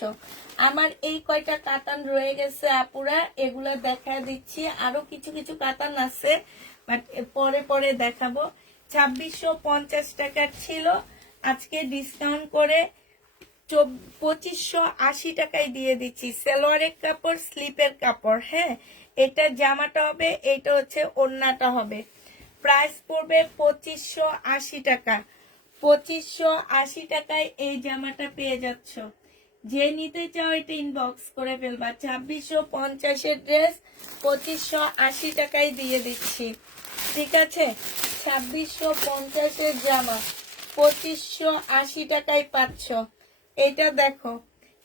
আমার এই কয়টা কাতান রয়ে গেছে আপুরা, এগুলা দেখা দিচ্ছি। আরো কিছু কিছু কাতান আছে, বাট পরে পরে দেখাবো। 2650 টাকার ছিল, আজকে ডিসকাউন্ট করে 2580 টাকায় দিয়ে দিচ্ছি। সালোয়ারের কাপড়, স্লিপের কাপড়। হ্যাঁ, এটা জামাটা হবে, এটা হচ্ছে ওড়নাটা হবে। প্রাইস পড়বে 2580 টাকা। 2580 টাকায় এই জামাটা পেয়ে যাচ্ছ। যে নিতে চাও এটা ইনবক্স করে ফেলবা। 2650-এর ড্রেস 2580 টাকায় দিয়ে দিচ্ছি, ঠিক আছে। 2650-এর জামা 2580 টাকায় পাচ্ছ। এটা দেখো,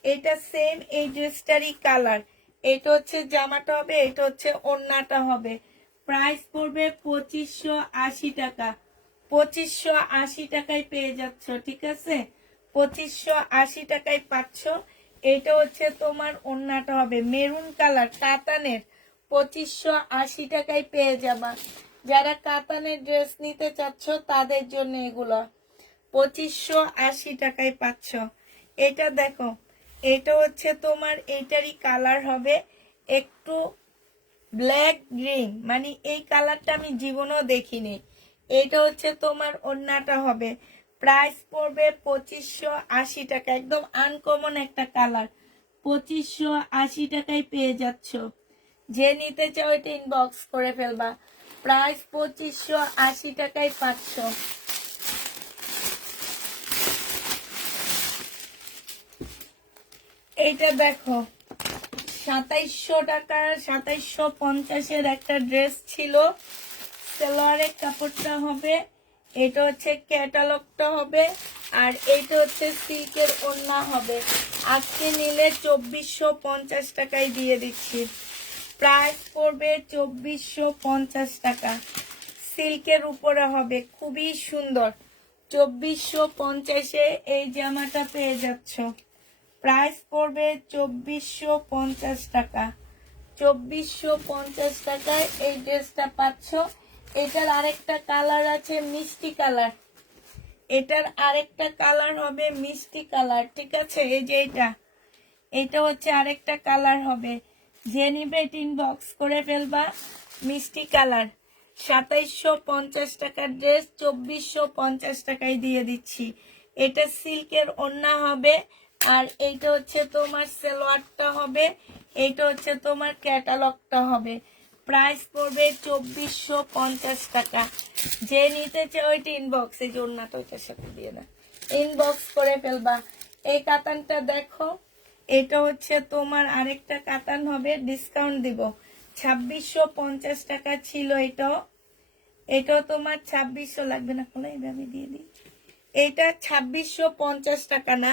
এটা সেম এই ড্রেসটারই কালার। এটা হচ্ছে জামাটা হবে, এটা হচ্ছে ওড়নাটা হবে। প্রাইস পড়বে 2580 টাকা। 2580 টাকায় পেয়ে যাচ্ছ, ঠিক আছে। 2580 টাকায় পাচ্ছ। এটা হচ্ছে তোমার ওড়নাটা হবে, মেরুন কালার কাতানের। 2580 টাকায় পেয়ে যাবা। যারা কাতানের ড্রেস নিতে চাচ্ছ তাদের জন্য এগুলো 2580 টাকায় পাচ্ছ। এটা দেখো, এটা হচ্ছে তোমার এইটারই কালার হবে, একটু ব্ল্যাক গ্রিন, মানে এই কালারটা আমি জীবনেও দেখিনি। এটা হচ্ছে তোমার ওড়নাটা হবে। প্রাইস পড়বে 2580 টাকা। একদম আনকমন একটা কালার, 2580 টাকায় পেয়ে যাচ্ছ। যে নিতে চাও এটা ইনবক্স করে ফেলবা। প্রাইস 2580 টাকায় পাচ্ছ। এইটা দেখো, 2700 টাকার 2750-এর একটা ড্রেস ছিল। সালোয়ারের কাপড়টা হবে, এটা হচ্ছে ক্যাটালগটা হবে, আর এইটা হচ্ছে সিল্কের ওড়না হবে। আজকে নিলে 2450 টাকায় দিয়ে দিচ্ছি। প্রাইস পড়বে 2450 টাকা। সিল্কের উপরে হবে, খুবই সুন্দর। 2450-এ এই জামাটা পেয়ে যাচ্ছ। প্রাইস পড়বে 2450 টাকা। 2450 টাকায় এই ড্রেসটা পাচ্ছ। এটার আরেকটা কালার আছে মিষ্টি কালার। এটার আরেকটা কালার হবে মিষ্টি কালার, ঠিক আছে। এই যে এটা হচ্ছে আরেকটা কালার হবে। যে নিবে এটা ইনবক্স করে ফেলবা। মিষ্টি কালার, 2750 টাকার ড্রেস 2450 টাকায় দিয়ে দিচ্ছি। এটা সিল্কের ওড়না হবে, আর এইটা হচ্ছে তোমার সালোয়ারটা হবে, এইটা হচ্ছে তোমার ক্যাটালগটা হবে। প্রাইস পড়বে 2450 টাকা। যে নিতে চাও ওইটা ইনবক্স, এই যে ওড়নাটা ওইটার সাথে দিয়ে না, ইনবক্স করে ফেলবা। এই কাতানটা দেখো, এটা হচ্ছে তোমার আরেকটা কাতান হবে, ডিসকাউন্ট দিব। 2650 টাকা ছিল এটাও। এটাও তোমার 2600 লাগবে না, খোলা আমি দিয়ে দিই। এটা 2650 টাকা না,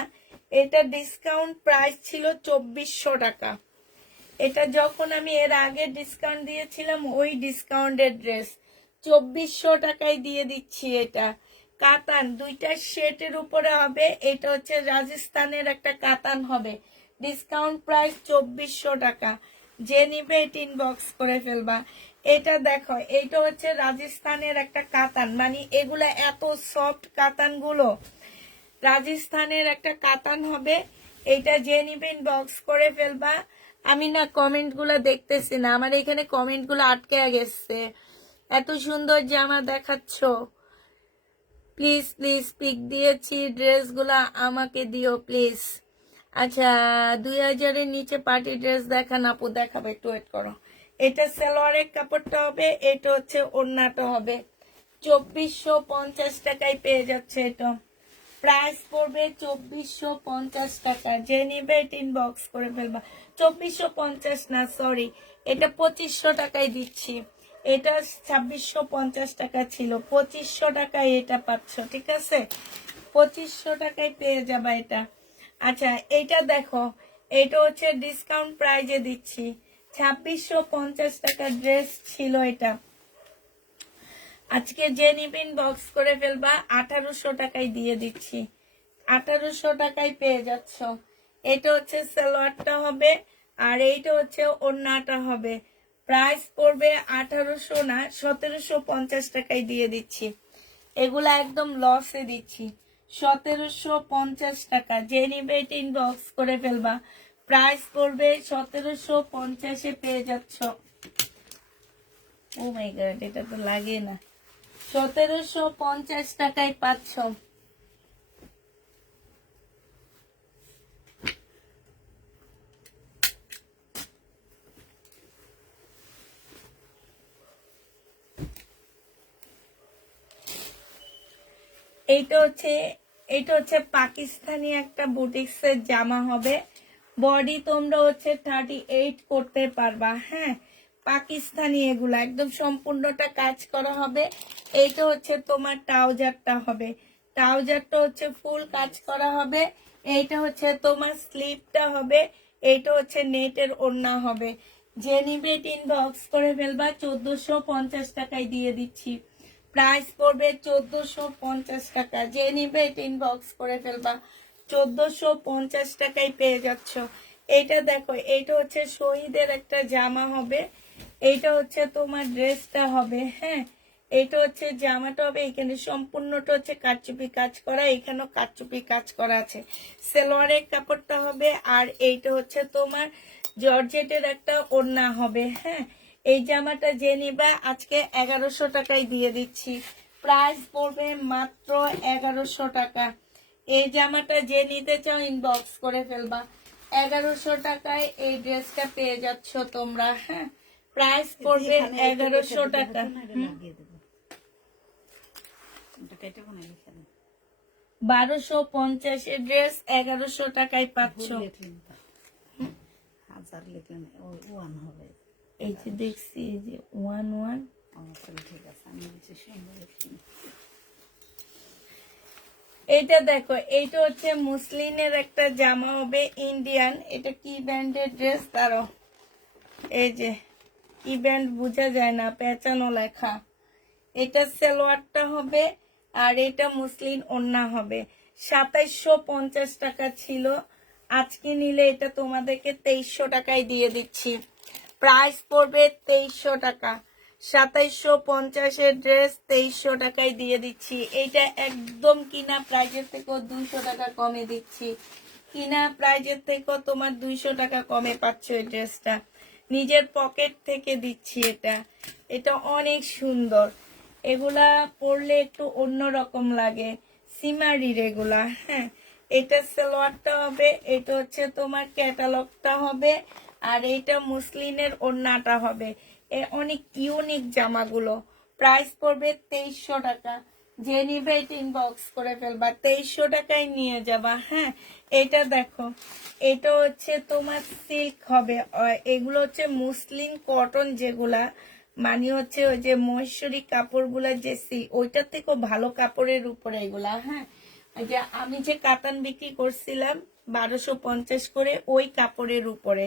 এটা ডিসকাউন্ট প্রাইস ছিল 2400 টাকা। এটা যখন আমি এর আগে ডিসকাউন্ট দিয়েছিলাম ওই ডিসকাউন্টের ড্রেস 2400 টাকায় দিয়ে দিচ্ছি। এটা কাতান, দুইটা সেটের উপরে হবে। এটা হচ্ছে রাজস্থানের একটা কাতান হবে, ডিসকাউন্ট প্রাইস 2400 টাকা। যে নিবে এটা ইনবক্স করে ফেলবা। এটা দেখো, এটা হচ্ছে রাজস্থানের একটা কাতান, মানে এগুলা এত সফট কাতান গুলো, রাজস্থানের একটা কাতান হবে। এটা যে নিবে ইনবক্স করে ফেলবা। আমি না কমেন্ট গুলা দেখতেছি না, আমার এখানে কমেন্ট গুলো আটকে গেছে। এত সুন্দর জামা দেখাচ্ছ, প্লিজ প্লিজ পিক দিয়েছি, ড্রেসগুলা আমাকে দিও প্লিজ। আচ্ছা, 2000-এর নিচে পার্টি ড্রেস দেখান আপু, দেখাবে, একটু ওয়েট করো। এটা সালোয়ারের কাপড়টা হবে, এটা হচ্ছে ওড়নাটা হবে। 2450 টাকায় পেয়ে যাচ্ছে। এটা প্রাইস পড়বে 2450 টাকা। যে নিবে এটা ইনবক্স করে ফেলবা। 2450 না, সরি, এটা 2500 টাকায় দিচ্ছি। এটা 2650 টাকা ছিল, 2500 টাকায় এটা পাচ্ছ, ঠিক আছে? 2500 টাকায় পেয়ে যাবা এটা। আচ্ছা, এটা দেখো, এটা হচ্ছে ডিসকাউন্ট প্রাইজে দিচ্ছি। 2650 টাকা ড্রেস ছিল এটা, আজকে যে নিবেন বক্স করে ফেলবা। 1800 টাকায় দিয়ে দিচ্ছি, 1800 টাকায় পেয়ে যাচ্ছ। এটা হচ্ছে সালোয়ারটা হবে, আর এইটা হচ্ছে ওড়নাটা হবে। প্রাইস পড়বে 1800 না, 1750 টাকায় দিয়ে দিচ্ছি। এগুলা একদম লসে দিচ্ছি, 1750 টাকা। যে নিবে এটা ইনবক্স করে ফেলবা। প্রাইস পড়বে 1750-এ পেয়ে যাচ্ছ। ও মাই গড, এটা তো লাগে না। 1750 টাকায় পাচ্ছ। এটা হচ্ছে পাকিস্তানি একটা বুটিক্সের জামা হবে। বডি তোমরা হচ্ছে 38 করতে পারবা। হ্যাঁ, পাকিস্তানি, এগুলা একদম সম্পূর্ণটা কাজ করা হবে। এইটা হচ্ছে তোমার ট্রাউজারটা হবে, ট্রাউজারটা হচ্ছে ফুল কাজ করা হবে। এইটা হচ্ছে তোমার স্লিপটা হবে। এইটা হচ্ছে নেটের ওড়না হবে। যে নিবে ইনবক্স করে ফেলবা। 1450 টাকায় দিয়ে দিচ্ছি। প্রাইস পড়বে 1450 টাকা। যে নিবে ইনবক্স করে ফেলবা। 1450 টাকায় পেয়ে যাচ্ছ। এইটা দেখো, এইটা হচ্ছে শহীদের একটা জামা হবে। এইটা হচ্ছে তোমার ড্রেসটা হবে। হ্যাঁ, এটা হচ্ছে জামাটা হবে। এখানে সম্পূর্ণটা হচ্ছে কারচুপি কাজ করা, এখানেও কারচুপি কাজ করা আছে। সালোয়ারের কাপড়টা হবে, আর এইটা হচ্ছে তোমার জর্জেটের একটা ওড়না হবে। হ্যাঁ, এই জামাটা যে নিবা আজকে 1100 টাকায় দিয়ে দিচ্ছি। প্রাইস পড়বে মাত্র 1100 টাকা। এই জামাটা যে নিতে চাও ইনবক্স করে ফেলবা। 1100 টাকায় এই ড্রেসটা পেয়ে যাচ্ছ তোমরা। হ্যাঁ, প্রাইস পড়বে 1100 টাকা। 1250-এর ড্রেস 1100 টাকায় পাচ্ছ। এই যে দেখছি, এই যে 11 ঠিক আছে, আমি বলছি এইটা দেখো, এইটা হচ্ছে মুসলিনের একটা জামা হবে, ইন্ডিয়ান। এটা কি ব্র্যান্ডের ড্রেস তারও, এই যে কি ব্র্যান্ড বোঝা যায় না, পেঁচানো লেখা। এটা সালোয়ারটা হবে, আর এটা মুসলিন ওড়না হবে। 2750 টাকা ছিল, আজকে নিলে এটা তোমাদেরকে 2300 টাকায় দিয়ে দিচ্ছি। প্রাইস পড়বে 2300 টাকা। 2750-এর ড্রেস 2300 টাকায় দিয়ে দিচ্ছি। এইটা একদম কিনা প্রাইজের থেকেও 200 টাকা কমে দিচ্ছি। কিনা প্রাইজের থেকেও তোমার 200 টাকা কমে পাচ্ছ এই ড্রেসটা। নিজের পকেট থেকে দিচ্ছি এটা। এটা অনেক সুন্দর, এগুলা পরলে একটু অন্যরকম লাগে, সিমারির এগুলা। হ্যাঁ, এটা সালোয়ারটা হবে, এটা হচ্ছে তোমার ক্যাটালগটা হবে, আর এইটা মুসলিনের ওড়নাটা হবে। অনেক ইউনিক জামাগুলো। প্রাইস পড়বে 2300 টাকা। যে নিবে এটা ইনবক্স করে ফেলবা, 2300 টাকায় নিয়ে যাবা। হ্যাঁ, এটা দেখো, এটা হচ্ছে তোমার সিল্ক হবে। এগুলো হচ্ছে মুসলিন কটন, যেগুলা মানে হচ্ছে ওই যে মহেশ্বরী কাপড়গুলা যে ওইটার থেকেও ভালো কাপড়ের উপরে এগুলা, হ্যাঁ। ওই যে আমি যে কাতান বিক্রি করছিলাম 1250 করে ওই কাপড়ের উপরে,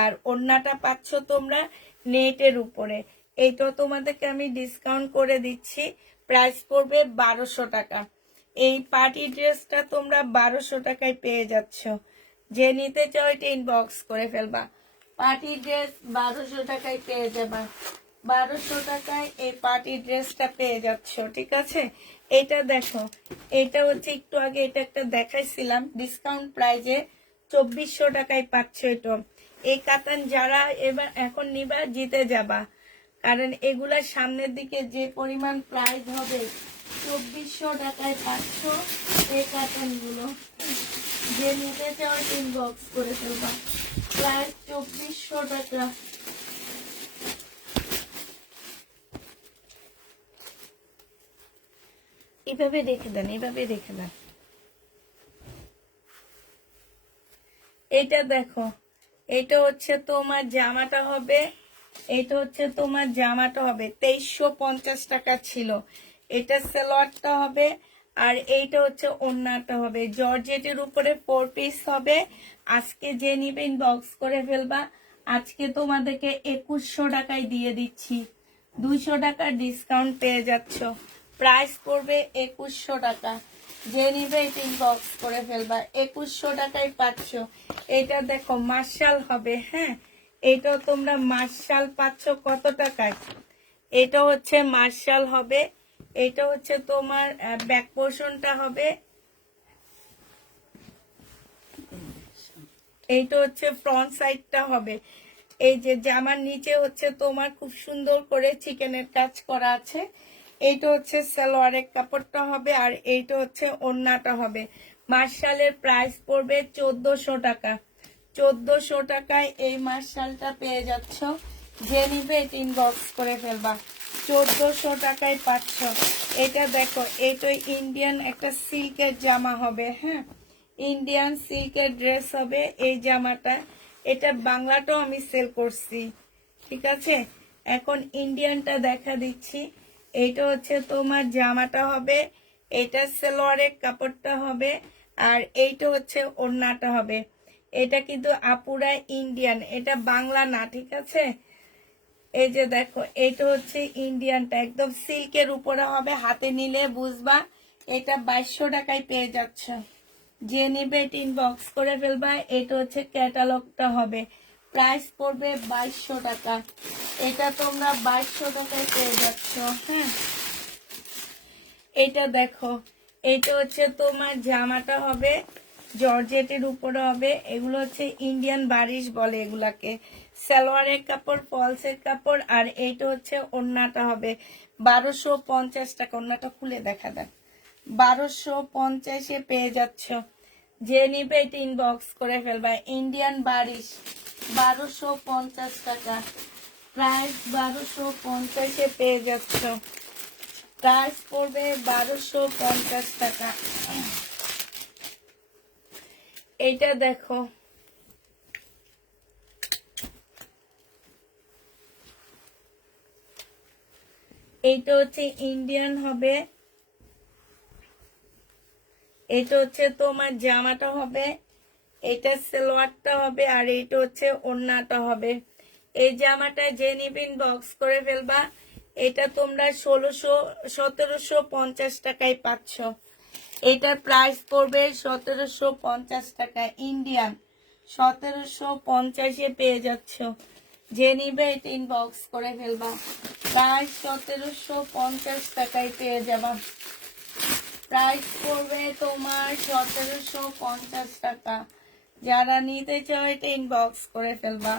আর ওড়নাটা পাচ্ছ তোমরা নেটের উপরে। এইটা তোমাদেরকে আমি ডিসকাউন্ট করে দিচ্ছি, প্রাইস পড়বে 1200 টাকা। এই পার্টি ড্রেসটা তোমরা 1200 টাকায় পেয়ে যাচ্ছ। যে নিতে চাও এটা ইনবক্স করে ফেলবা। পার্টি ড্রেস 1200 টাকায় পেয়ে যাবা। 1200 টাকায় এই পার্টি ড্রেসটা পেয়ে যাচ্ছ, ঠিক আছে। এটা দেখো, এটা হচ্ছে একটু আগে এটা একটা দেখাইছিলাম ডিসকাউন্ট প্রাইজে 2400 টাকায় পাচ্ছ। এটা এই কাতান যারা এবার এখন নিবা জিতে যাবা, কারণ এগুলার সামনের দিকে যে পরিমাণ প্রাইস হবে 2400 টাকায় পাচ্ছ এই কাতানগুলো। যে নিতে চাও ইনবক্স করে ফেলবা, প্রাইস 2400 টাকা। এভাবে রেখে দেন, এভাবে রেখে দেন। এটা দেখো, এটা হচ্ছে তোমার জামাটা হবে, এটা হচ্ছে তোমার জামাটা হবে 2350 টাকা ছিল। এটা সালোয়ারটা হবে, আর এইটা হচ্ছে ওড়নাটা হবে জর্জেটের উপরে 4 পিস হবে। আজকে যে নিবে ইনবক্স করে ফেলবা। আজকে তোমাদেরকে 2100 টাকায় দিয়ে দিচ্ছি, 200 টাকার ডিসকাউন্ট পেয়ে যাচ্ছ। প্রাইস পড়বে 2100 টাকা। যে নিবে এটা ইনবক্স করে ফেলবা, 2100 টাকায় পাচ্ছ। এটা দেখো মার্শাল হবে, হ্যাঁ। এটাও তোমরা মার্শাল পাচ্ছ কত টাকায়? এটা হচ্ছে মার্শাল হবে, এটা হচ্ছে তোমার ব্যাক পোর্শনটা হবে, এইটা হচ্ছে ফ্রন্ট সাইডটা হবে। এই যে জামার নিচে হচ্ছে তোমার খুব সুন্দর করে চিকেনের কাজ করা আছে। এইটা হচ্ছে সালোয়ারের কাপড়টা হবে, আর এইটা হচ্ছে ওড়নাটা হবে। মার্শালের প্রাইস পড়বে 1400 টাকা। 1400 টাকায় এই মার্শালটা পেয়ে যাচ্ছ। যে নিবে এটা ইনবক্স করে ফেলবা, 1400 টাকায় পাচ্ছ। এটা দেখো, এটা ইন্ডিয়ান একটা সিল্কের জামা হবে, হ্যাঁ। ইন্ডিয়ান সিল্কের ড্রেস হবে এই জামাটা। এটা বাংলাটাও আমি সেল করছি, ঠিক আছে। এখন ইন্ডিয়ানটা দেখা দিচ্ছি। এইটা হচ্ছে তোমার জামাটা হবে, এটা সালোয়ারের কাপড়টা হবে, আর এইটা হচ্ছে ওড়নাটা হবে। এটা কিন্তু আপুরা ইন্ডিয়ান, এটা বাংলা না, ঠিক আছে। এই যে দেখো, এটা হচ্ছে ইন্ডিয়ানটা একদম সিল্কের উপরে হবে, হাতে নিলে বুঝবা। এটা 2200 টাকায় পেয়ে যাচ্ছ। যে নেবে এটা ইনবক্স করে ফেলবা। এটা হচ্ছে ক্যাটালগটা হবে, প্রাইস পড়বে 2200 টাকা। এটা তোমরা 2200 টাকায় পেয়ে যাচ্ছ, হ্যাঁ। এটা দেখো, এটা হচ্ছে তোমার জামাটা হবে জর্জেটের উপরে হবে। এগুলো হচ্ছে ইন্ডিয়ান বারিশ বলে এগুলাকে। সালোয়ারের কাপড়, ফলসের কাপড়, আর এইটা হচ্ছে ওড়নাটা হবে 1250 টাকা। ওড়নাটা খুলে দেখা দেন, 1250-এ পেয়ে যাচ্ছ। যে নিবে এটা ইনবক্স করে ফেলবা। ইন্ডিয়ান বারিশ 1250 টাকা, প্রাইস 1250-এ পেয়ে যাচ্ছ। প্রাইস পড়বে 1250 টাকা। এইটা দেখো, এইটা হচ্ছে ইন্ডিয়ান হবে, এটা হচ্ছে তোমার জামাটা হবে, এটা সালোয়ারটা হবে, আর এইটা হচ্ছে ওড়নাটা হবে। এই জামাটা যে নিবিন বক্স করে ফেলবা। এটা তোমরা 1750 টাকায় পাচ্ছ। এটার প্রাইস পড়বে 1750 টাকা। ইন্ডিয়ান 1750-এ পেয়ে যাচ্ছ। যে নিবে এটা ইনবক্স করে ফেলবা, প্রাইস 1750 টাকায় পেয়ে যাবা। প্রাইস পড়বে তোমার 1750 টাকা। যারা নিতে চাও এটা ইনবক্স করে ফেলবা।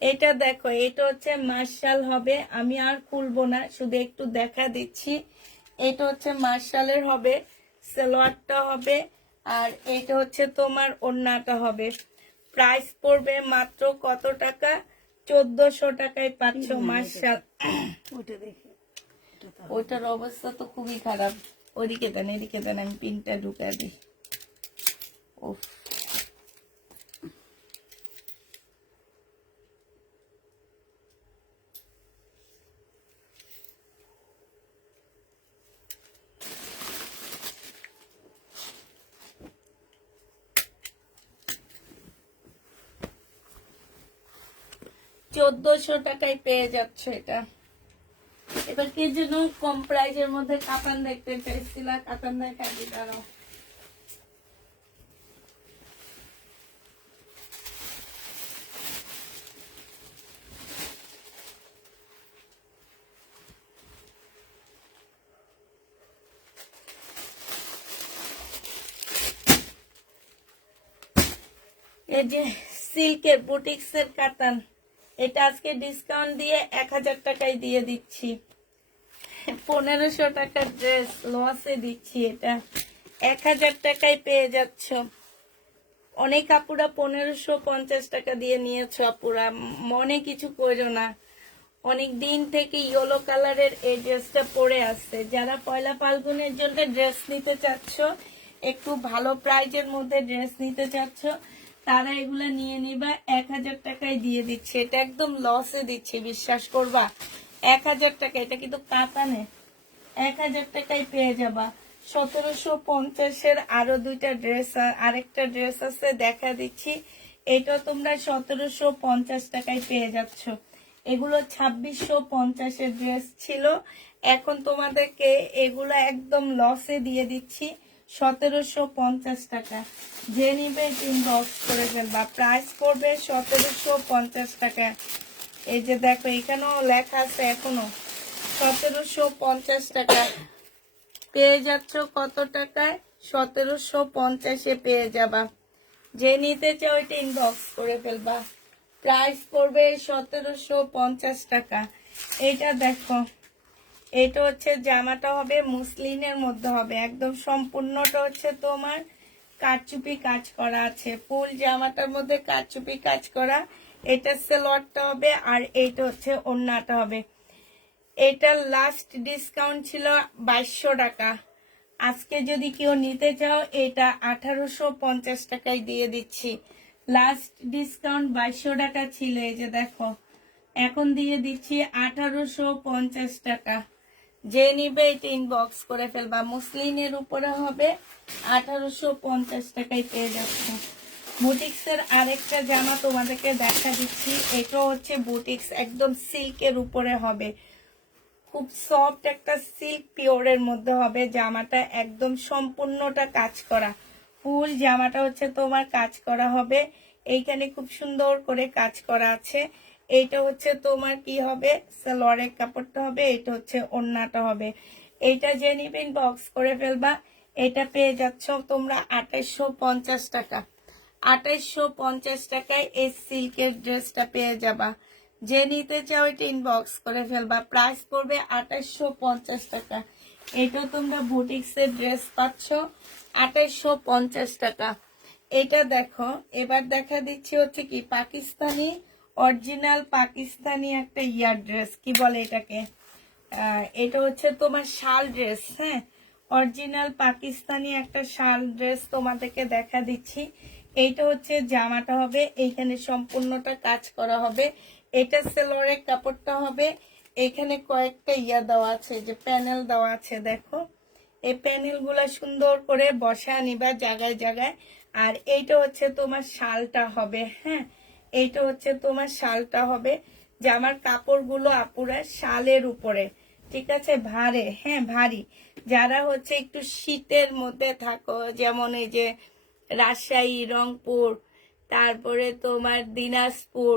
এটা দেখো, এটা হচ্ছে মার্শাল হবে। আমি আর খুলবো না, শুধু একটু দেখা দিচ্ছি। এটা হচ্ছে মার্শালের হবে, সালোয়ারটা হবে, আর এটা হচ্ছে তোমার ওড়নাটা হবে। প্রাইস পড়বে মাত্র কত টাকা? 1400 টাকায় পাচ্ছ মার্শাল। ওটা দেখি, ওইটার অবস্থা তো খুবই খারাপ। ওদিকে দেন, এদিকে দেন, আমি পিনটা ঢুকা দিই। উফ, 1400 টাকায় পেয়ে যাচ্ছ এটা। এবার কে যেন কম প্রাইজের মধ্যে কাতান দেখতে চাইছিল, কাতান দেখা দি দাঁড়াও। এই যে সিল্কের বুটিক্সের কাতান, এটা আজকে ডিসকাউন্ট দিয়ে 1000 টাকায় দিয়ে দিচ্ছি। 1500 টাকার ড্রেস লসে দিচ্ছি, এটা 1000 টাকায় পেয়ে যাচ্ছ। অনেক আপুরা 1550 টাকা দিয়ে নিয়েছো আপুরা, মনে কিছু করো না। অনেক দিন থেকে ইয়েলো কালারের এই ড্রেসটা পরে আছে। যারা পয়লা ফাল্গুনের জন্য ড্রেস নিতে চাচ্ছ, একটু ভালো প্রাইজের মধ্যে ড্রেস নিতে চাচ্ছ, তারা এগুলা নিয়ে নিবা। 1000 টাকায় দিয়ে দিচ্ছে, এটা একদম লসে দিচ্ছে, বিশ্বাস করবা। 1000 টাকা, এটা কিন্তু কাতানে 1000 টাকায় পেয়ে যাবা। 1750-এর আরো দুইটা ড্রেস, আরেকটা ড্রেস আছে দেখা দিচ্ছি। এটা তোমরা 1750 টাকায় পেয়ে যাচ্ছ। এগুলো 2650-এর ড্রেস ছিল, এখন তোমাদেরকে এগুলো একদম লসে দিয়ে দিচ্ছি 1750 টাকা। যে নিবে ইনবক্স করে ফেলবা, প্রাইস পড়বে 1750 টাকা। এই যে দেখো এখানেও লেখা আছে এখনো 1750 টাকা পেয়ে যাচ্ছ। কত টাকায়? 1750-এ পেয়ে যাবা। যে নিতে চাও এটা ইনবক্স করে ফেলবা, প্রাইস পড়বে 1750 টাকা। এটা দেখো, এটা হচ্ছে জামাটা হবে মুসলিনের মধ্যে হবে, একদম সম্পূর্ণটা হচ্ছে তোমার কারচুপি কাজ করা আছে, ফুল জামাটার মধ্যে কারচুপি কাজ করা। এটা সেলোয়ারটা হবে, আর এইটা হচ্ছে ওড়নাটা হবে। এটা লাস্ট ডিসকাউন্ট ছিল 2200 টাকা, আজকে যদি কেউ নিতে চাও এটা 1850 টাকায় দিয়ে দিচ্ছি। লাস্ট ডিসকাউন্ট 2200 টাকা ছিল, এই যে দেখো এখন দিয়ে দিচ্ছি 1850 টাকা। যে নিবে এটা ইনবক্স করে ফেলবা, মুসলিনের উপরে হবে, 1850 টাকায় পেয়ে যাচ্ছে। বুটিক্সের আরেকটা জামা তোমাদেরকে দেখা দিচ্ছি, এটা হচ্ছে বুটিক্স, একদম সিল্কের উপরে হবে, খুব সফট একটা সিল্ক পিওরের মধ্যে হবে। জামাটা একদম সম্পূর্ণটা কাজ করা, ফুল জামাটা হচ্ছে তোমার কাজ করা হবে। এইখানে খুব সুন্দর করে কাজ করা আছে। এইটা হচ্ছে তোমার কি হবে, সালোয়ারের কাপড়টা হবে, এটা হচ্ছে ওড়নাটা হবে। এইটা যে নিবেন বক্স করে ফেলবা। এটা পেয়ে যাচ্ছ তোমরা 2850 টাকা। 2850 টাকায় এই সিল্কের ড্রেসটা পেয়ে যাবা। যে নিতে চাও এটা ইনবক্স করে ফেলবা, প্রাইস পড়বে 2850 টাকা। এটা তোমরা বুটিক্সের ড্রেস পাচ্ছ 2850 টাকা। এটা দেখো, এবার দেখা দিচ্ছি হচ্ছে কি পাকিস্তানি, অরিজিনাল পাকিস্তানি একটা ইয়ার ড্রেস, কি বলে এটাকে, এটা হচ্ছে তোমার শাল ড্রেস। হ্যাঁ, অরিজিনাল পাকিস্তানি একটা শাল ড্রেস তোমাদেরকে দেখা দিচ্ছি। এইটা হচ্ছে জামাটা হবে, এইখানে সম্পূর্ণটা কাজ করা হবে। এটা সেলোয়ারের কাপড়টা হবে, এখানে কয়েকটা ইয়া দেওয়া আছে, যে প্যানেল দেওয়া আছে দেখো, এই প্যানেল গুলা সুন্দর করে বসা নিবা জায়গায় জায়গায়। আর এইটা হচ্ছে তোমার শালটা হবে। হ্যাঁ, এইটা হচ্ছে তোমার শালটা হবে। জামার কাপড়গুলো আপুরা শালের উপরে, ঠিক আছে, ভারে, হ্যাঁ ভারী। যারা হচ্ছে একটু শীতের মধ্যে থাকো, যেমন এই যে রাজশাহী, রংপুর, তারপরে তোমার দিনাজপুর,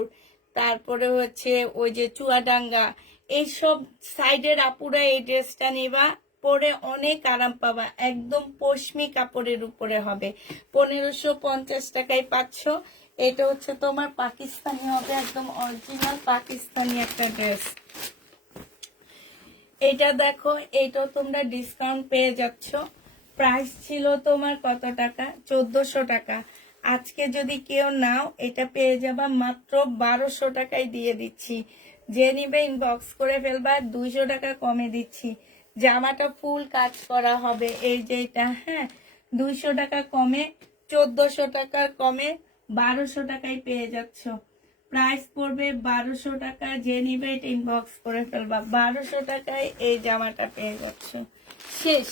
তারপরে হচ্ছে ওই যে চুয়াডাঙ্গা, এইসব সাইডের আপুরা এই ড্রেসটা নিবা, পরে অনেক আরাম পাবা। একদম পশমি কাপড়ের উপরে হবে, 1550 টাকায় পাচ্ছ। এটা হচ্ছে তোমার পাকিস্তানি হবে, একদম অরিজিনাল পাকিস্তানি একটা ড্রেস। এটা দেখো, এটা তোমরা ডিসকাউন্ট পেয়ে যাচ্ছ। প্রাইস ছিল তোমার কত টাকা, 1400 টাকা। আজকে যদি কেউ নাও এটা পেয়ে যাবা মাত্র 1200 টাকায় দিয়ে দিচ্ছি। যে নিবে ইনবক্স করে ফেলবা, 200 টাকা কমে দিচ্ছি। জামাটা ফুল কাজ করা হবে, এই যে এটা, হ্যাঁ 200 টাকা কমে, 1400 টাকার কমে 1200 টাকায় পেয়ে যাচ্ছ। প্রাইস পড়বে 1200 টাকা। যে নিবে এটা ইনবক্স করে ফেলবা, 1200 টাকায় এই জামাটা পেয়ে যাচ্ছ। শেষ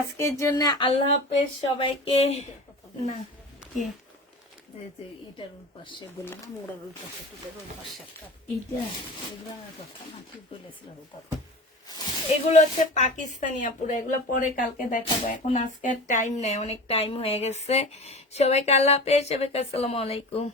আজকের জন্য, আল্লাহ হাফেজ সবাইকে। না কি এই যে এটার ওই পাশে বললাম মোড়ার ওই পাশে টুলের ওই পাশে একটা এটা এই গ্রামের কথা না কি বলেছিল ওটা এগুলো হচ্ছে পাকিস্তানি আপুরা, এগুলো পরে কালকে দেখাবো, এখন আজকে টাইম নেই, অনেক টাইম হয়ে গেছে। সবাইকে আল্লাহ হাফেজ, সবাইকে আসসালামু আলাইকুম।